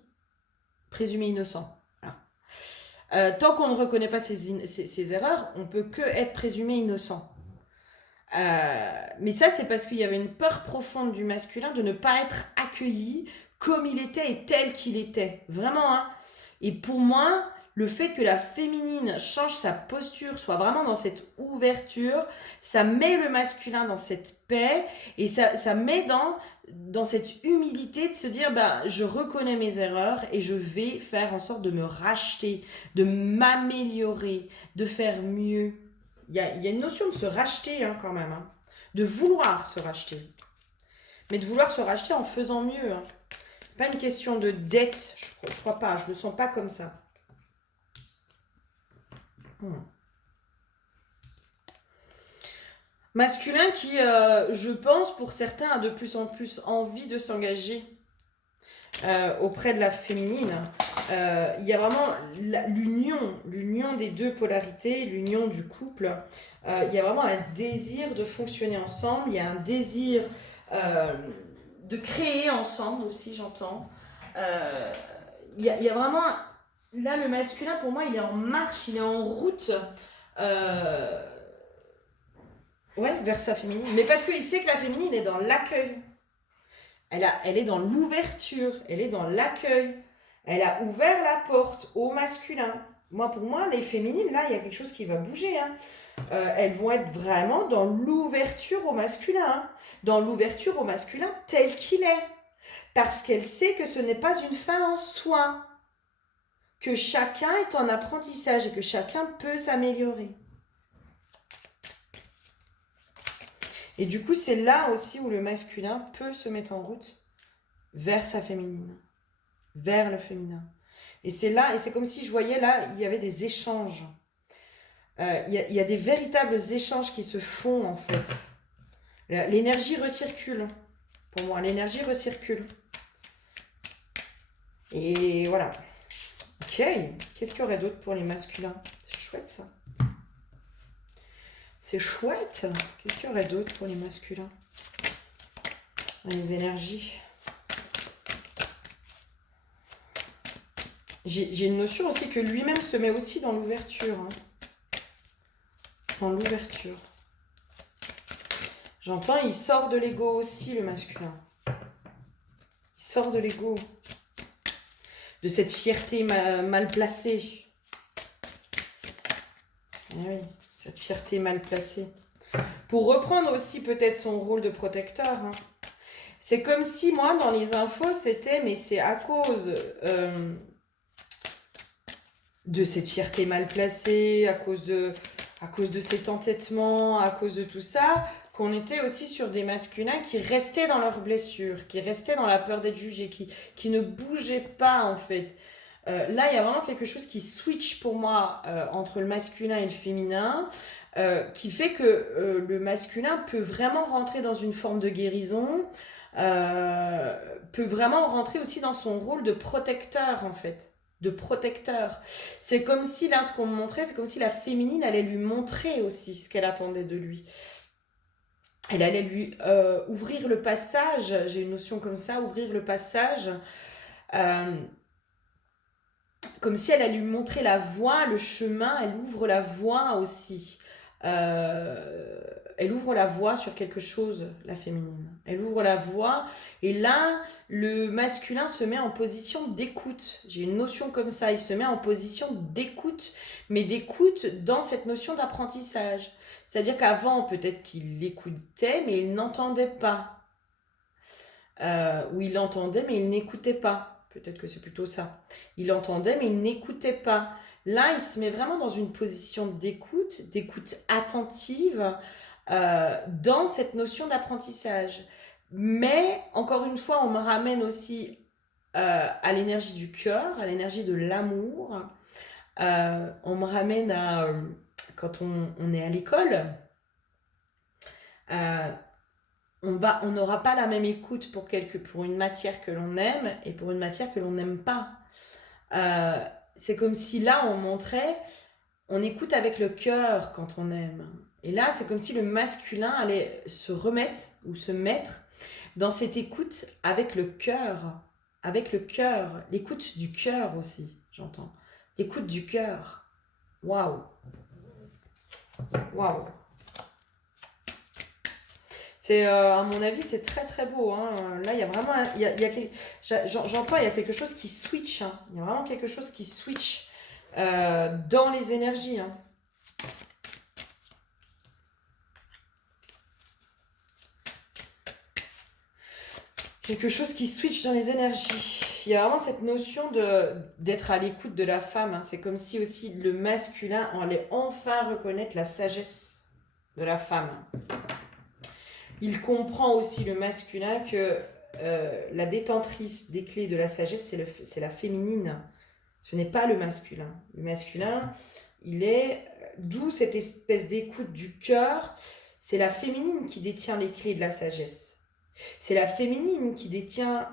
présumé innocent. Voilà. Tant qu'on ne reconnaît pas ses erreurs, on peut que être présumé innocent. Mais ça, c'est parce qu'il y avait une peur profonde du masculin de ne pas être accueilli comme il était et tel qu'il était. Vraiment, hein. Et pour moi, le fait que la féminine change sa posture, soit vraiment dans cette ouverture, ça met le masculin dans cette paix et ça met dans cette humilité de se dire bah, je reconnais mes erreurs et je vais faire en sorte de me racheter, de m'améliorer, de faire mieux. Il y a une notion de se racheter hein, quand même, hein. De vouloir se racheter. Mais de vouloir se racheter en faisant mieux. Hein. C'est pas une question de dette, je crois pas, je le sens pas comme ça. Masculin qui, je pense, pour certains, a de plus en plus envie de s'engager. auprès de la féminine. Il y a vraiment l'union des deux polarités, l'union du couple. Il y a vraiment un désir de fonctionner ensemble, il y a un désir de créer ensemble aussi, j'entends. Il y a vraiment... Là, le masculin, pour moi, il est en marche, il est en route vers sa féminine. Mais parce qu'il sait que la féminine est dans l'accueil. Elle est dans l'ouverture, elle est dans l'accueil. Elle a ouvert la porte au masculin. Pour moi, les féminines, là, il y a quelque chose qui va bouger. Hein. Elles vont être vraiment dans l'ouverture au masculin. Hein. Dans l'ouverture au masculin tel qu'il est. Parce qu'elle sait que ce n'est pas une fin en soi. Que chacun est en apprentissage et que chacun peut s'améliorer. Et du coup, c'est là aussi où le masculin peut se mettre en route vers sa féminine, vers le féminin. Et c'est là, et c'est comme si je voyais là, il y avait des échanges. Il y a des véritables échanges qui se font en fait. L'énergie recircule. Pour moi, l'énergie recircule. Et voilà. Ok. Qu'est-ce qu'il y aurait d'autre pour les masculins? C'est chouette ça. C'est chouette. Qu'est-ce qu'il y aurait d'autre pour les masculins? Les énergies. J'ai une notion aussi que lui-même se met aussi dans l'ouverture. Hein. Dans l'ouverture. J'entends, il sort de l'ego aussi, le masculin. Il sort de l'ego. De cette fierté mal placée. Eh oui, cette fierté mal placée. Pour reprendre aussi peut-être son rôle de protecteur. Hein. C'est comme si moi, dans les infos, c'était, mais c'est à cause de cette fierté mal placée, à cause de cet entêtement, à cause de tout ça, qu'on était aussi sur des masculins qui restaient dans leurs blessures, qui restaient dans la peur d'être jugés, qui ne bougeaient pas en fait. Là, il y a vraiment quelque chose qui switch pour moi entre le masculin et le féminin, qui fait que le masculin peut vraiment rentrer dans une forme de guérison, peut vraiment rentrer aussi dans son rôle de protecteur en fait. De protecteur. C'est comme si, là, ce qu'on me montrait, c'est comme si la féminine allait lui montrer aussi ce qu'elle attendait de lui. Elle allait lui ouvrir le passage, j'ai une notion comme ça, ouvrir le passage, comme si elle allait lui montrer la voie, le chemin, elle ouvre la voie aussi. Elle ouvre la voie sur quelque chose, la féminine. Elle ouvre la voie et là, le masculin se met en position d'écoute. J'ai une notion comme ça, il se met en position d'écoute, mais d'écoute dans cette notion d'apprentissage. C'est-à-dire qu'avant, peut-être qu'il l'écoutait, mais il n'entendait pas. Ou il entendait, mais il n'écoutait pas. Peut-être que c'est plutôt ça. Il entendait, mais il n'écoutait pas. Là, il se met vraiment dans une position d'écoute attentive, dans cette notion d'apprentissage. Mais, encore une fois, on me ramène aussi à l'énergie du cœur, à l'énergie de l'amour. On me ramène à, quand on est à l'école, on n'aura pas la même écoute pour une matière que l'on aime et pour une matière que l'on n'aime pas. C'est comme si là, on montrait, on écoute avec le cœur quand on aime. Et là, c'est comme si le masculin allait se remettre ou se mettre dans cette écoute avec le cœur. Avec le cœur. L'écoute du cœur aussi, j'entends. L'écoute du cœur. Waouh. Waouh. C'est, à mon avis, c'est très très beau. Hein. Là, il y a vraiment... j'entends, il y a quelque chose qui switch. Hein. Il y a vraiment quelque chose qui switch dans les énergies. Hein. Quelque chose qui switch dans les énergies. Il y a vraiment cette notion d'être à l'écoute de la femme. Hein. C'est comme si aussi le masculin allait enfin reconnaître la sagesse de la femme. Il comprend aussi le masculin que la détentrice des clés de la sagesse, c'est la féminine. Ce n'est pas le masculin. Le masculin, il est... D'où cette espèce d'écoute du cœur. C'est la féminine qui détient les clés de la sagesse. C'est la féminine qui détient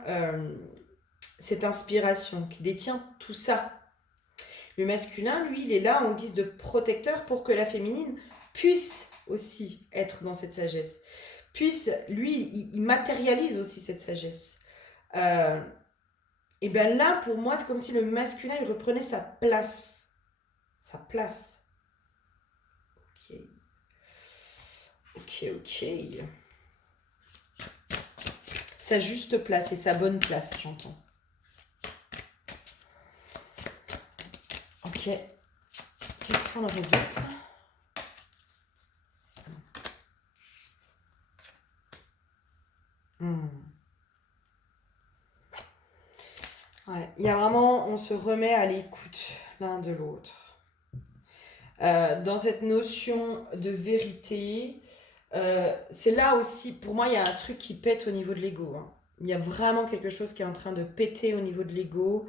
cette inspiration, qui détient tout ça. Le masculin, lui, il est là en guise de protecteur pour que la féminine puisse aussi être dans cette sagesse. Puisse, lui, il matérialise aussi cette sagesse. Et bien là, pour moi, c'est comme si le masculin, il reprenait sa place. Sa place. Ok. Ok, ok. Sa juste place et sa bonne place, j'entends. Ok. Qu'est-ce qu'on aurait d'autre? Ouais. Il y a vraiment, on se remet à l'écoute l'un de l'autre. Dans cette notion de vérité, c'est là aussi, pour moi, il y a un truc qui pète au niveau de l'ego. Hein. Il y a vraiment quelque chose qui est en train de péter au niveau de l'ego,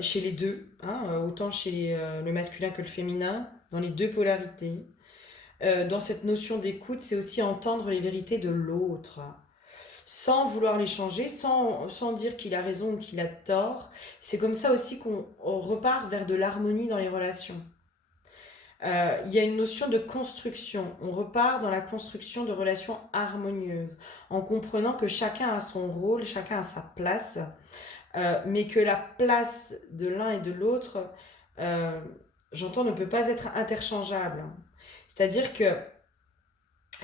chez les deux, hein, autant chez le masculin que le féminin, dans les deux polarités. Dans cette notion d'écoute, c'est aussi entendre les vérités de l'autre, sans vouloir les changer, sans dire qu'il a raison ou qu'il a tort. C'est comme ça aussi qu'on repart vers de l'harmonie dans les relations. Il y a une notion de construction. On repart dans la construction de relations harmonieuses, en comprenant que chacun a son rôle, chacun a sa place, mais que la place de l'un et de l'autre, j'entends, ne peut pas être interchangeable. C'est-à-dire que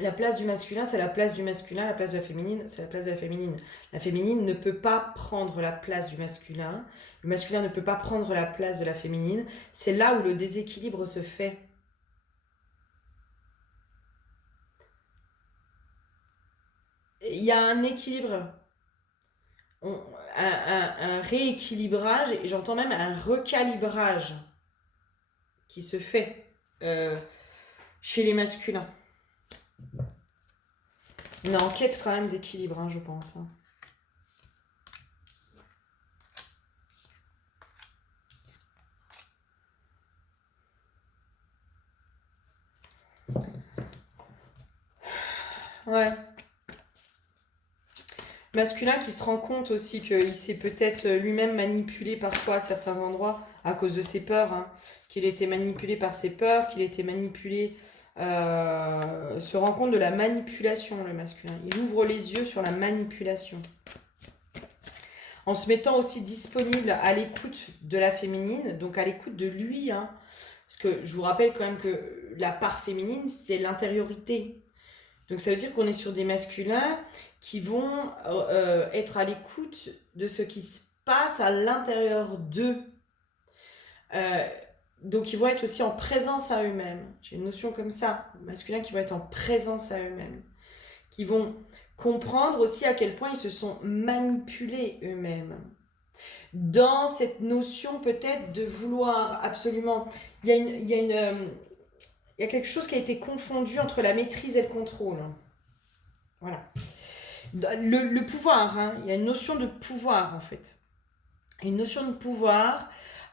la place du masculin, c'est la place du masculin, la place de la féminine, c'est la place de la féminine. La féminine ne peut pas prendre la place du masculin, le masculin ne peut pas prendre la place de la féminine. C'est là où le déséquilibre se fait. Il y a un équilibre, un rééquilibrage, et j'entends même un recalibrage qui se fait chez les masculins. Une enquête quand même d'équilibre, hein, je pense. Hein. Ouais. Masculin qui se rend compte aussi qu'il s'est peut-être lui-même manipulé parfois à certains endroits à cause de ses peurs, hein, qu'il était manipulé par ses peurs, qu'il était manipulé, se rend compte de la manipulation, le masculin. Il ouvre les yeux sur la manipulation. En se mettant aussi disponible à l'écoute de la féminine, donc à l'écoute de lui, hein, parce que je vous rappelle quand même que la part féminine, c'est l'intériorité. Donc ça veut dire qu'on est sur des masculins qui vont être à l'écoute de ce qui se passe à l'intérieur d'eux. Donc ils vont être aussi en présence à eux-mêmes. J'ai une notion comme ça, masculins qui vont être en présence à eux-mêmes, qui vont comprendre aussi à quel point ils se sont manipulés eux-mêmes. Dans cette notion peut-être de vouloir absolument... Il y a quelque chose qui a été confondu entre la maîtrise et le contrôle. Voilà. Le pouvoir, hein, il y a une notion de pouvoir en fait. Une notion de pouvoir,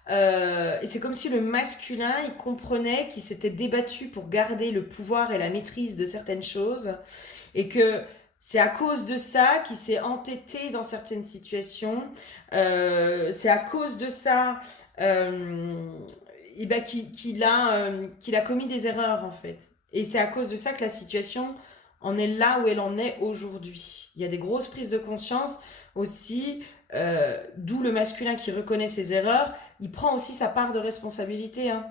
et c'est comme si le masculin, il comprenait qu'il s'était débattu pour garder le pouvoir et la maîtrise de certaines choses, et que c'est à cause de ça qu'il s'est entêté dans certaines situations, c'est à cause de ça et ben, qu'il a commis des erreurs en fait. Et c'est à cause de ça que la situation en est là où elle en est aujourd'hui. Il y a des grosses prises de conscience aussi, d'où le masculin qui reconnaît ses erreurs, il prend aussi sa part de responsabilité. Hein.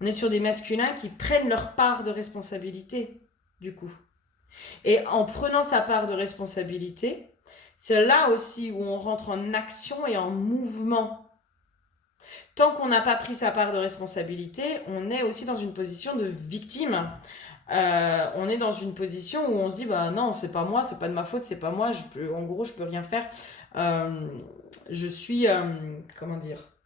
On est sur des masculins qui prennent leur part de responsabilité, du coup. Et en prenant sa part de responsabilité, c'est là aussi où on rentre en action et en mouvement. Tant qu'on n'a pas pris sa part de responsabilité, on est aussi dans une position de victime. On est dans une position où on se dit bah non, c'est pas moi, c'est pas de ma faute, c'est pas moi, en gros je peux rien faire. Je suis comment dire,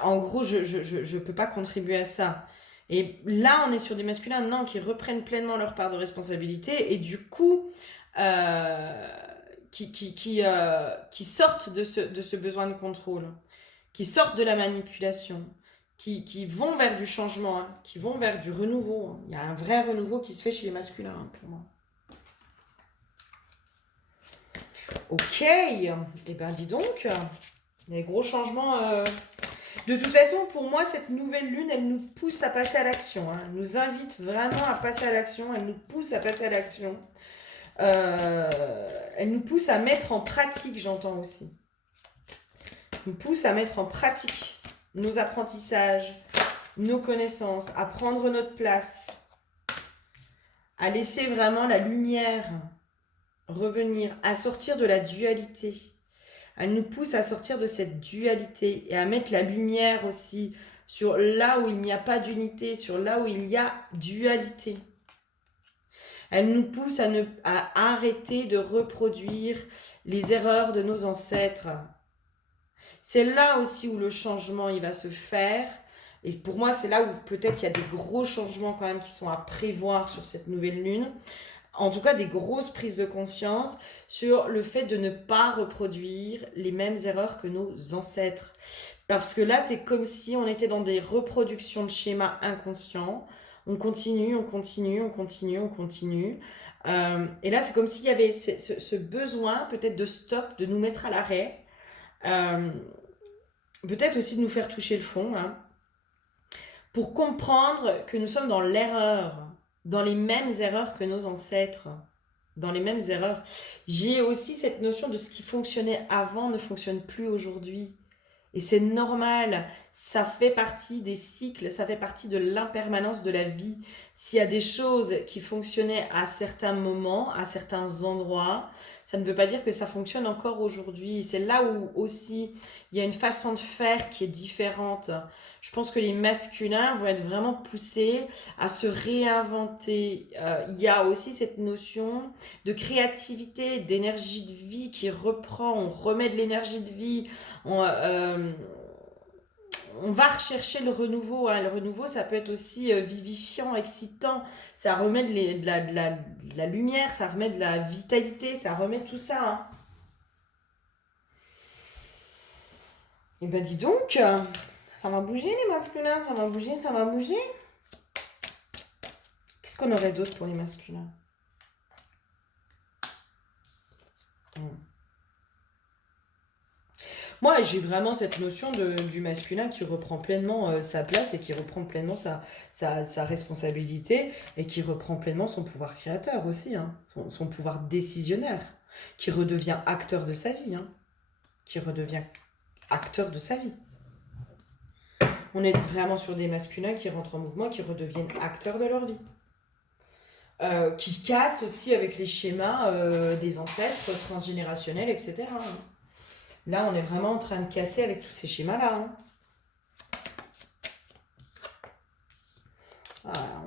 en gros je peux pas contribuer à ça. Et là on est sur des masculins non qui reprennent pleinement leur part de responsabilité et du coup qui sortent de ce besoin de contrôle, qui sortent de la manipulation, qui vont vers du changement, hein, qui vont vers du renouveau. Il y a un vrai renouveau qui se fait chez les masculins, hein, pour moi. Ok, eh ben dis donc, il y a des gros changements. De toute façon, pour moi, cette nouvelle lune, elle nous pousse à passer à l'action. Hein. Elle nous invite vraiment à passer à l'action, elle nous pousse à passer à l'action. Elle nous pousse à mettre en pratique, j'entends aussi. Elle nous pousse à mettre en pratique nos apprentissages, nos connaissances, à prendre notre place, à laisser vraiment la lumière revenir, à sortir de la dualité. Elle nous pousse à sortir de cette dualité et à mettre la lumière aussi sur là où il n'y a pas d'unité, sur là où il y a dualité. Elle nous pousse à arrêter de reproduire les erreurs de nos ancêtres. C'est là aussi où le changement il va se faire. Et pour moi, c'est là où peut-être il y a des gros changements quand même qui sont à prévoir sur cette nouvelle lune. En tout cas, des grosses prises de conscience sur le fait de ne pas reproduire les mêmes erreurs que nos ancêtres. Parce que là, c'est comme si on était dans des reproductions de schémas inconscients. On continue, on continue, on continue, on continue. Et là, c'est comme s'il y avait ce besoin peut-être de stop, de nous mettre à l'arrêt. Peut-être aussi de nous faire toucher le fond. Hein, pour comprendre que nous sommes dans l'erreur, dans les mêmes erreurs que nos ancêtres, dans les mêmes erreurs. J'ai aussi cette notion de ce qui fonctionnait avant ne fonctionne plus aujourd'hui. Et c'est normal, ça fait partie des cycles, ça fait partie de l'impermanence de la vie. S'il y a des choses qui fonctionnaient à certains moments, à certains endroits, ça ne veut pas dire que ça fonctionne encore aujourd'hui. C'est là où aussi il y a une façon de faire qui est différente. Je pense que les masculins vont être vraiment poussés à se réinventer. Il y a aussi cette notion de créativité, d'énergie de vie qui reprend, on remet de l'énergie de vie, on va rechercher le renouveau. Hein. Le renouveau, ça peut être aussi vivifiant, excitant. Ça remet de la lumière, ça remet de la vitalité, ça remet tout ça. Hein. Et ben dis donc, ça va bouger les masculins, ça va bouger, ça va bouger. Qu'est-ce qu'on aurait d'autre pour les masculins? Moi, j'ai vraiment cette notion du masculin qui reprend pleinement sa place et qui reprend pleinement sa responsabilité et qui reprend pleinement son pouvoir créateur aussi, hein, son pouvoir décisionnaire, qui redevient acteur de sa vie, hein, qui redevient acteur de sa vie. On est vraiment sur des masculins qui rentrent en mouvement, qui redeviennent acteurs de leur vie. Qui cassent aussi avec les schémas des ancêtres transgénérationnels, etc. Hein. Là, on est vraiment en train de casser avec tous ces schémas-là. Hein. Voilà,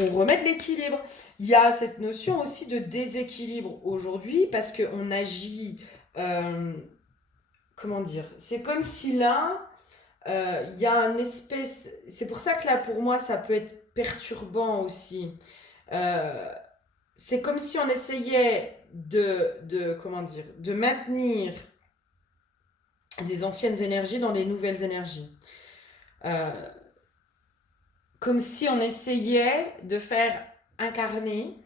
on remet de l'équilibre. Il y a cette notion aussi de déséquilibre aujourd'hui parce qu'on agit... comment dire? C'est comme si là, il y a un espèce... C'est pour ça que là, pour moi, ça peut être perturbant aussi. C'est comme si on essayait comment dire, de maintenir des anciennes énergies dans les nouvelles énergies. Comme si on essayait de faire incarner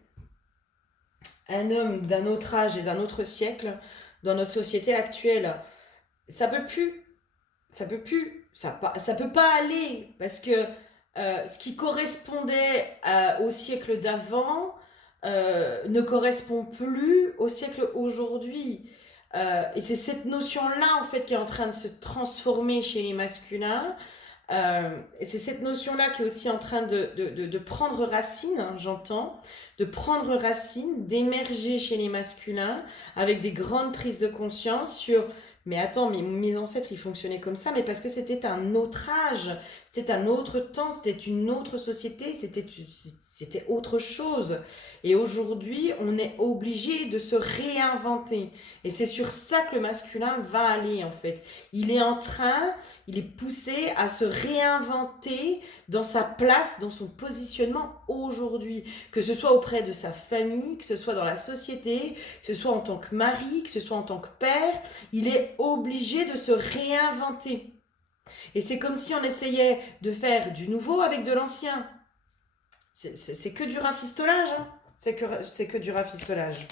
un homme d'un autre âge et d'un autre siècle dans notre société actuelle. Ça peut plus. Ça peut plus. Ça peut pas aller parce que ce qui correspondait au siècle d'avant ne correspond plus au siècle aujourd'hui. Et c'est cette notion-là, en fait, qui est en train de se transformer chez les masculins. Et c'est cette notion-là qui est aussi en train de prendre racine, hein, j'entends, de prendre racine, d'émerger chez les masculins, avec des grandes prises de conscience sur... Mais attends, mes ancêtres, ils fonctionnaient comme ça, mais parce que c'était un autre âge, c'était un autre temps, c'était une autre société, c'était autre chose. Et aujourd'hui, on est obligé de se réinventer. Et c'est sur ça que le masculin va aller, en fait. Il est poussé à se réinventer dans sa place, dans son positionnement aujourd'hui. Que ce soit auprès de sa famille, que ce soit dans la société, que ce soit en tant que mari, que ce soit en tant que père, il est obligé de se réinventer. Et c'est comme si on essayait de faire du nouveau avec de l'ancien. C'est que du rafistolage, hein. C'est que du rafistolage.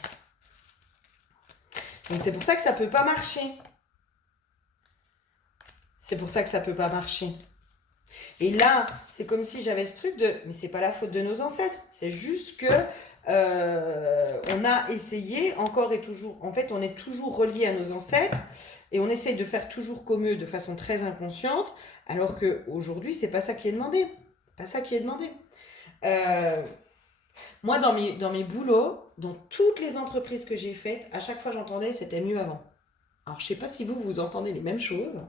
Donc c'est pour ça que ça peut pas marcher. C'est pour ça que ça peut pas marcher. Et là, c'est comme si j'avais ce truc de... Mais c'est pas la faute de nos ancêtres. C'est juste que on a essayé, encore et toujours... En fait, on est toujours relié à nos ancêtres. Et on essaye de faire toujours comme eux de façon très inconsciente. Alors qu'aujourd'hui, c'est pas ça qui est demandé. Pas ça qui est demandé. Moi, dans mes boulots, dans toutes les entreprises que j'ai faites, à chaque fois j'entendais c'était mieux avant. Alors, je sais pas si vous entendez les mêmes choses.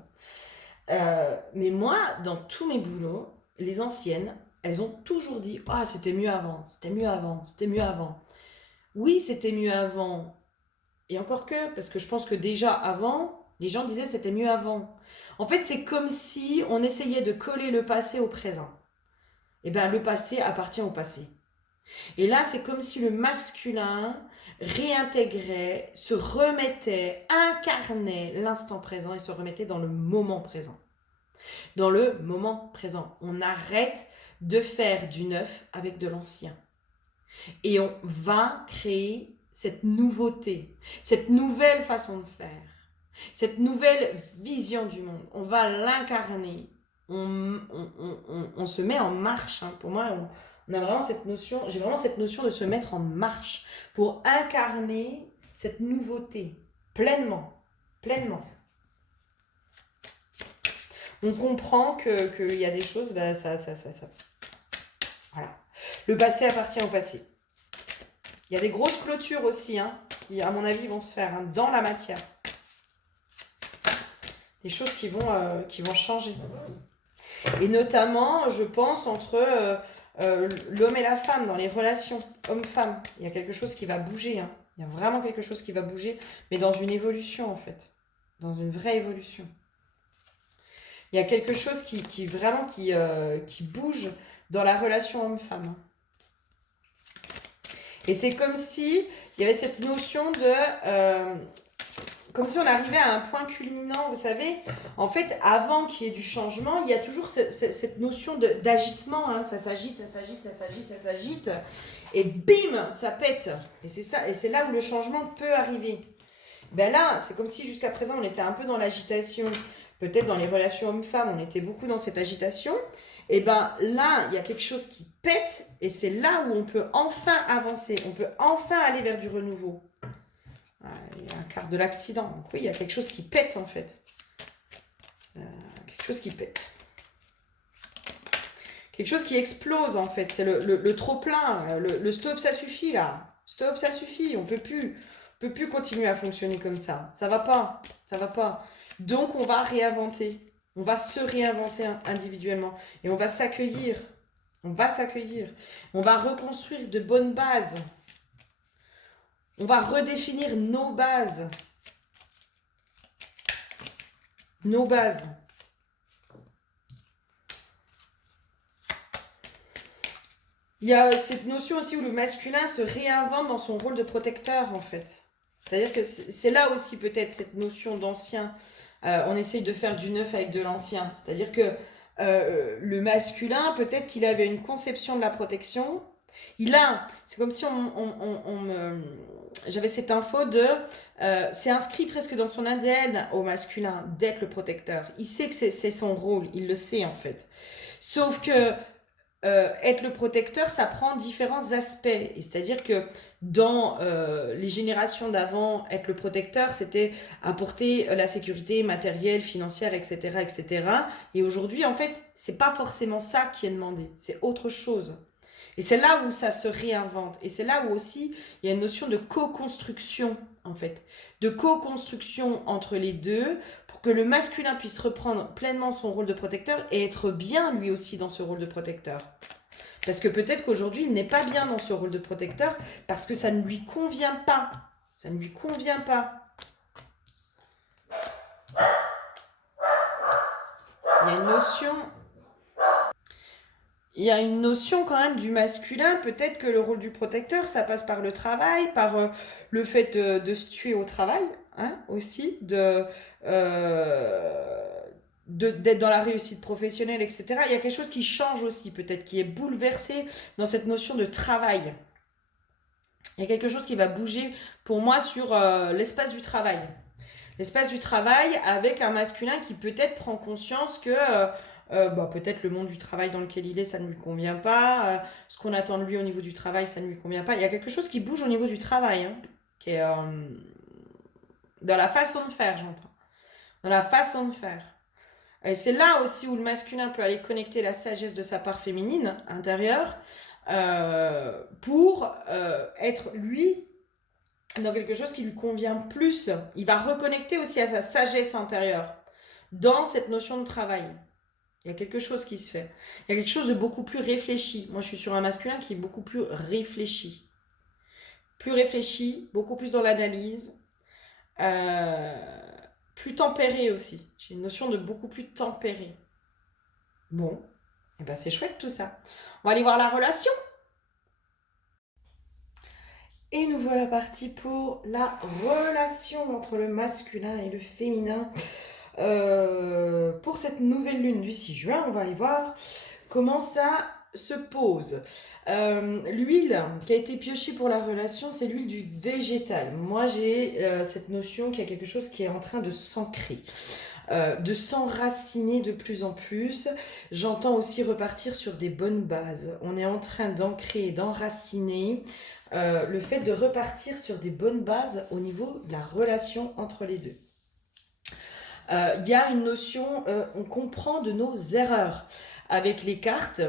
Mais moi, dans tous mes boulots, les anciennes, elles ont toujours dit ah, c'était mieux avant, c'était mieux avant, c'était mieux avant. Oui, c'était mieux avant. Et encore que, parce que je pense que déjà avant, les gens disaient c'était mieux avant. En fait, c'est comme si on essayait de coller le passé au présent. Eh bien, le passé appartient au passé. Et là, c'est comme si le masculin réintégrait, se remettait, incarnait l'instant présent et se remettait dans le moment présent. Dans le moment présent, on arrête de faire du neuf avec de l'ancien. Et on va créer cette nouveauté, cette nouvelle façon de faire, cette nouvelle vision du monde. On va l'incarner. On se met en marche. Hein. Pour moi, on a vraiment cette notion, j'ai vraiment cette notion de se mettre en marche pour incarner cette nouveauté pleinement, pleinement. On comprend qu'il y a des choses, bah, ça. Voilà. Le passé appartient au passé. Il y a des grosses clôtures aussi, hein, qui, à mon avis, vont se faire hein, dans la matière. Des choses qui vont changer. Et notamment, je pense, entre l'homme et la femme, dans les relations homme-femme. Il y a quelque chose qui va bouger. Hein. Il y a vraiment quelque chose qui va bouger, mais dans une évolution, en fait. Dans une vraie évolution. Il y a quelque chose qui vraiment qui bouge dans la relation homme-femme. Et c'est comme si il y avait cette notion de... comme si on arrivait à un point culminant, vous savez. En fait, avant qu'il y ait du changement, il y a toujours cette notion d'agitement. Hein. Ça s'agite, ça s'agite, ça s'agite, ça s'agite. Et bim, ça pète. Et c'est ça. Et c'est là où le changement peut arriver. Ben là, c'est comme si jusqu'à présent, on était un peu dans l'agitation. Peut-être dans les relations hommes-femmes, on était beaucoup dans cette agitation. Et ben là, il y a quelque chose qui pète et c'est là où on peut enfin avancer. On peut enfin aller vers du renouveau. Il y a un quart de l'accident. Donc oui, il y a quelque chose qui pète en fait. Quelque chose qui pète. Quelque chose qui explose en fait. C'est le trop-plein. Le stop, ça suffit là. Stop, ça suffit. On peut plus continuer à fonctionner comme ça. Ça va pas. Ça va pas. Donc, on va réinventer. On va se réinventer individuellement. Et on va s'accueillir. On va s'accueillir. On va reconstruire de bonnes bases. On va redéfinir nos bases. Nos bases. Il y a cette notion aussi où le masculin se réinvente dans son rôle de protecteur, en fait. C'est-à-dire que c'est là aussi peut-être cette notion d'ancien. On essaye de faire du neuf avec de l'ancien. C'est-à-dire que le masculin, peut-être qu'il avait une conception de la protection. C'est comme si j'avais cette info de, c'est inscrit presque dans son ADN au masculin d'être le protecteur. Il sait que c'est son rôle, il le sait en fait. Sauf que être le protecteur, ça prend différents aspects. Et c'est-à-dire que dans les générations d'avant, être le protecteur, c'était apporter la sécurité matérielle, financière, etc., etc. Et aujourd'hui, en fait, c'est pas forcément ça qui est demandé. C'est autre chose. Et c'est là où ça se réinvente. Et c'est là où aussi il y a une notion de co-construction, en fait. De co-construction entre les deux pour que le masculin puisse reprendre pleinement son rôle de protecteur et être bien lui aussi dans ce rôle de protecteur. Parce que peut-être qu'aujourd'hui, il n'est pas bien dans ce rôle de protecteur parce que ça ne lui convient pas. Ça ne lui convient pas. Il y a une notion... Il y a une notion quand même du masculin, peut-être que le rôle du protecteur, ça passe par le travail, par le fait de se tuer au travail, hein, aussi, d'être dans la réussite professionnelle, etc. Il y a quelque chose qui change aussi, peut-être, qui est bouleversé dans cette notion de travail. Il y a quelque chose qui va bouger pour moi sur l'espace du travail. L'espace du travail avec un masculin qui peut-être prend conscience que peut-être le monde du travail dans lequel il est, ça ne lui convient pas. Ce qu'on attend de lui au niveau du travail, ça ne lui convient pas. Il y a quelque chose qui bouge au niveau du travail, hein, qui est dans la façon de faire, j'entends. Dans la façon de faire. Et c'est là aussi où le masculin peut aller connecter la sagesse de sa part féminine intérieure pour être lui dans quelque chose qui lui convient plus. Il va reconnecter aussi à sa sagesse intérieure dans cette notion de travail. Il y a quelque chose qui se fait. Il y a quelque chose de beaucoup plus réfléchi. Moi, je suis sur un masculin qui est beaucoup plus réfléchi. Plus réfléchi, beaucoup plus dans l'analyse. Plus tempéré aussi. J'ai une notion de beaucoup plus tempéré. Bon, et ben c'est chouette tout ça. On va aller voir la relation. Et nous voilà partis pour la relation entre le masculin et le féminin. Pour cette nouvelle lune du 6 juin, on va aller voir comment ça se pose. L'huile qui a été piochée pour la relation, c'est l'huile du végétal. Moi, j'ai cette notion qu'il y a quelque chose qui est en train de s'ancrer. De s'enraciner de plus en plus. J'entends aussi repartir sur des bonnes bases. On est en train d'ancrer et d'enraciner le fait de repartir sur des bonnes bases au niveau de la relation entre les deux. Il y a une notion, on comprend de nos erreurs avec les cartes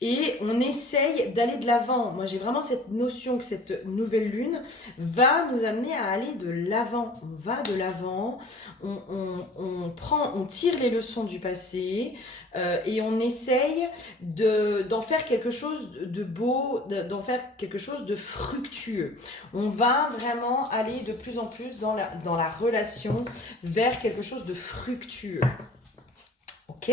et on essaye d'aller de l'avant. Moi, j'ai vraiment cette notion que cette nouvelle lune va nous amener à aller de l'avant. On va de l'avant, on tire les leçons du passé et on essaye d'en faire quelque chose de beau, d'en faire quelque chose de fructueux. On va vraiment aller de plus en plus dans la relation vers quelque chose de fructueux. Ok ?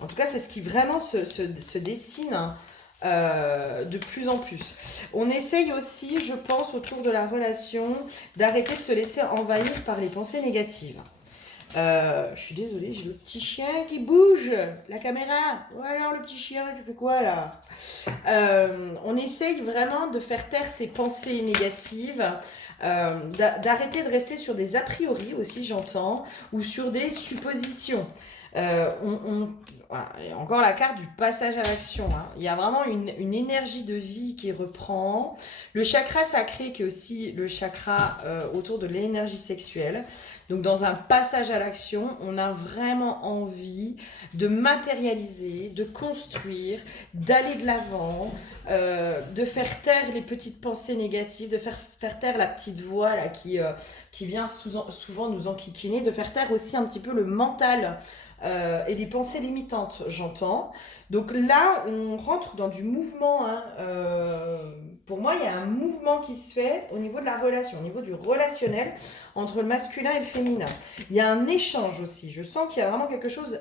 En tout cas, c'est ce qui vraiment se dessine de plus en plus. On essaye aussi, je pense, autour de la relation, d'arrêter de se laisser envahir par les pensées négatives. Je suis désolée, j'ai le petit chien qui bouge, la caméra. Ou alors le petit chien, tu fais quoi là ? On essaye vraiment de faire taire ces pensées négatives. D'arrêter de rester sur des a priori aussi, j'entends, ou sur des suppositions. Voilà, encore la carte du passage à l'action, hein. Il y a vraiment une énergie de vie qui reprend. Le chakra sacré qui est aussi le chakra autour de l'énergie sexuelle. Donc dans un passage à l'action, on a vraiment envie de matérialiser, de construire, d'aller de l'avant, de faire taire les petites pensées négatives, de faire taire la petite voix là, qui vient souvent nous enquiquiner, de faire taire aussi un petit peu le mental et les pensées limitantes, j'entends. Donc là, on rentre dans du mouvement. Hein, pour moi, il y a un mouvement qui se fait au niveau de la relation, au niveau du relationnel entre le masculin et le féminin. Il y a un échange aussi. Je sens qu'il y a vraiment quelque chose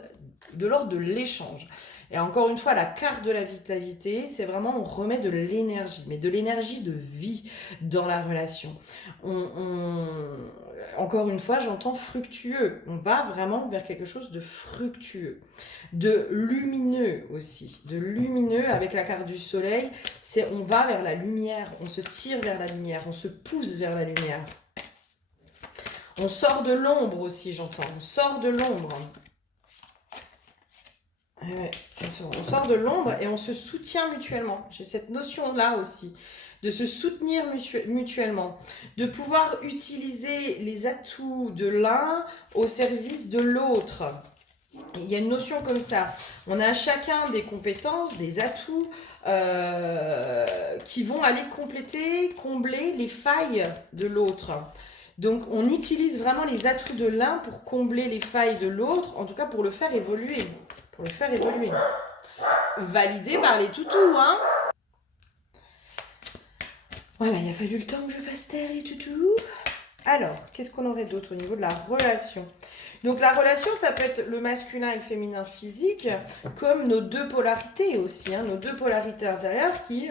de l'ordre de l'échange. Et encore une fois, la carte de la vitalité, c'est vraiment on remet de l'énergie, mais de l'énergie de vie dans la relation. Encore une fois, j'entends fructueux. On va vraiment vers quelque chose de fructueux, de lumineux aussi, de lumineux avec la carte du soleil. C'est on va vers la lumière, on se tire vers la lumière, on se pousse vers la lumière. On sort de l'ombre aussi, j'entends. On sort de l'ombre. On sort de l'ombre et on se soutient mutuellement. J'ai cette notion-là aussi, de se soutenir mutuellement, de pouvoir utiliser les atouts de l'un au service de l'autre. Il y a une notion comme ça. On a chacun des compétences, des atouts qui vont aller compléter, combler les failles de l'autre. Donc on utilise vraiment les atouts de l'un pour combler les failles de l'autre, en tout cas pour le faire évoluer. Validé par les toutous, hein. Voilà, il a fallu le temps que je fasse taire les toutous. Alors, qu'est-ce qu'on aurait d'autre au niveau de la relation ? Donc la relation, ça peut être le masculin et le féminin physique, comme nos deux polarités aussi, hein, nos deux polarités intérieures qui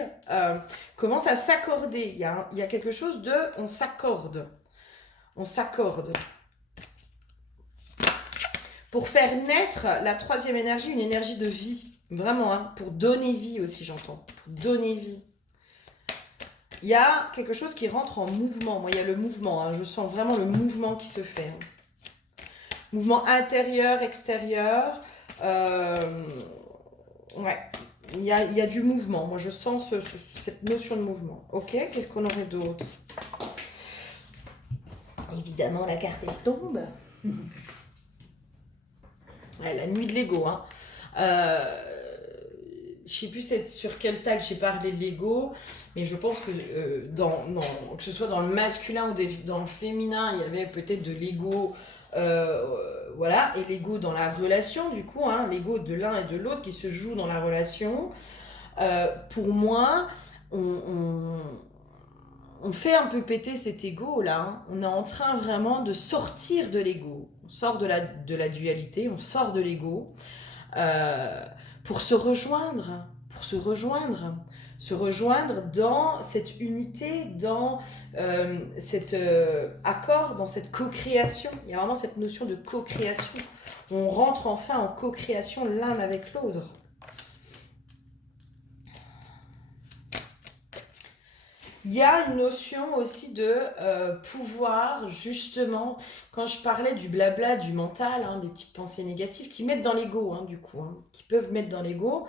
commencent à s'accorder. Il y a quelque chose de... On s'accorde. Pour faire naître la troisième énergie, une énergie de vie. Vraiment, hein, pour donner vie aussi, j'entends. Pour donner vie. il y a quelque chose qui rentre en mouvement. Moi, il y a le mouvement, hein. Je sens vraiment le mouvement qui se fait, hein. Mouvement intérieur, extérieur. Ouais, il y a du mouvement. Moi, je sens cette notion de mouvement. Ok, qu'est-ce qu'on aurait d'autre? Évidemment, la carte, elle tombe. Ouais, la nuit de Lego, hein. Je sais plus sur quel tag j'ai parlé de Lego, mais je pense que que ce soit dans le masculin ou dans le féminin, il y avait peut-être de Lego, voilà, et Lego dans la relation, du coup, hein, Lego de l'un et de l'autre qui se joue dans la relation. Pour moi, on fait un peu péter cet ego là, hein. On est en train vraiment de sortir de l'ego. On sort de la dualité, on sort de l'ego euh, pour se rejoindre, se rejoindre dans cette unité, dans cet accord, dans cette co-création. Il y a vraiment cette notion de co-création. On rentre enfin en co-création l'un avec l'autre. Il y a une notion aussi de pouvoir, justement, quand je parlais du blabla, du mental, hein, des petites pensées négatives qui mettent dans l'ego, hein, du coup, hein, qui peuvent mettre dans l'ego.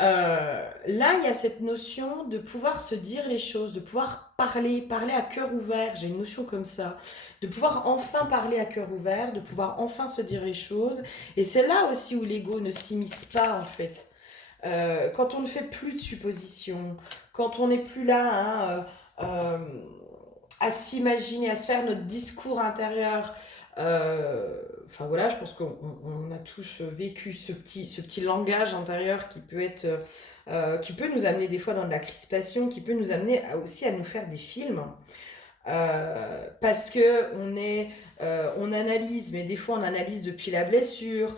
Là, il y a cette notion de pouvoir se dire les choses, de pouvoir parler à cœur ouvert. J'ai une notion comme ça, de pouvoir enfin parler à cœur ouvert, de pouvoir enfin se dire les choses. Et c'est là aussi où l'ego ne s'immisce pas, en fait. Quand on ne fait plus de suppositions, quand on n'est plus là, hein, à s'imaginer, à se faire notre discours intérieur. Enfin voilà, je pense qu'on a tous vécu ce petit langage intérieur qui peut nous amener des fois dans de la crispation, qui peut nous amener aussi à nous faire des films. Parce que on analyse, mais des fois on analyse depuis la blessure,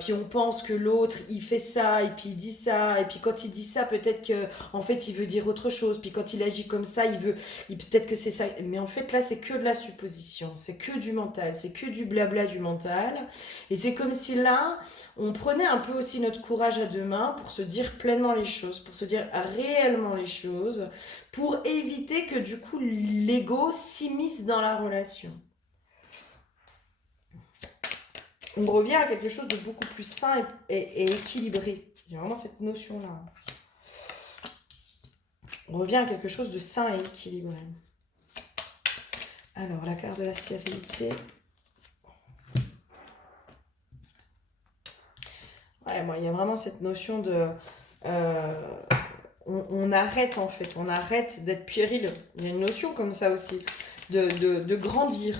puis on pense que l'autre il fait ça, et puis il dit ça, et puis quand il dit ça, peut-être que en fait il veut dire autre chose, puis quand il agit comme ça, peut-être que c'est ça, mais en fait là c'est que de la supposition, c'est que du mental, c'est que du blabla du mental, et c'est comme si là on prenait un peu aussi notre courage à deux mains pour se dire pleinement les choses, pour se dire réellement les choses, pour éviter que du coup l'ego s'immisce dans la relation. On revient à quelque chose de beaucoup plus sain et équilibré. Il y a vraiment cette notion-là. On revient à quelque chose de sain et équilibré. Alors, la carte de la sérénité. Ouais, moi, il y a vraiment cette notion de... on arrête en fait, on arrête d'être puéril. Il y a une notion comme ça aussi, de grandir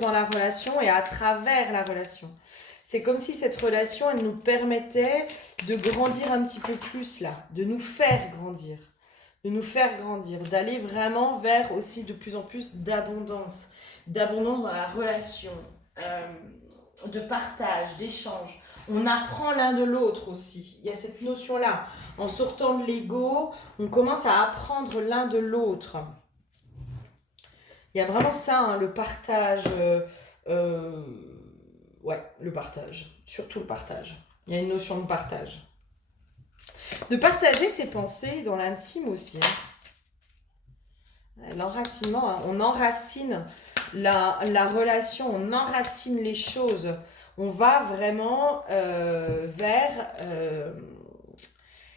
dans la relation et à travers la relation. C'est comme si cette relation, elle nous permettait de grandir un petit peu plus là, de nous faire grandir, d'aller vraiment vers aussi de plus en plus d'abondance dans la relation, de partage, d'échange. On apprend l'un de l'autre aussi. Il y a cette notion-là. En sortant de l'ego, on commence à apprendre l'un de l'autre. Il y a vraiment ça, hein, le partage. Ouais, le partage. Surtout le partage. Il y a une notion de partage. De partager ses pensées dans l'intime aussi. Hein. L'enracinement, hein. On enracine la relation, on enracine les choses. On va vraiment vers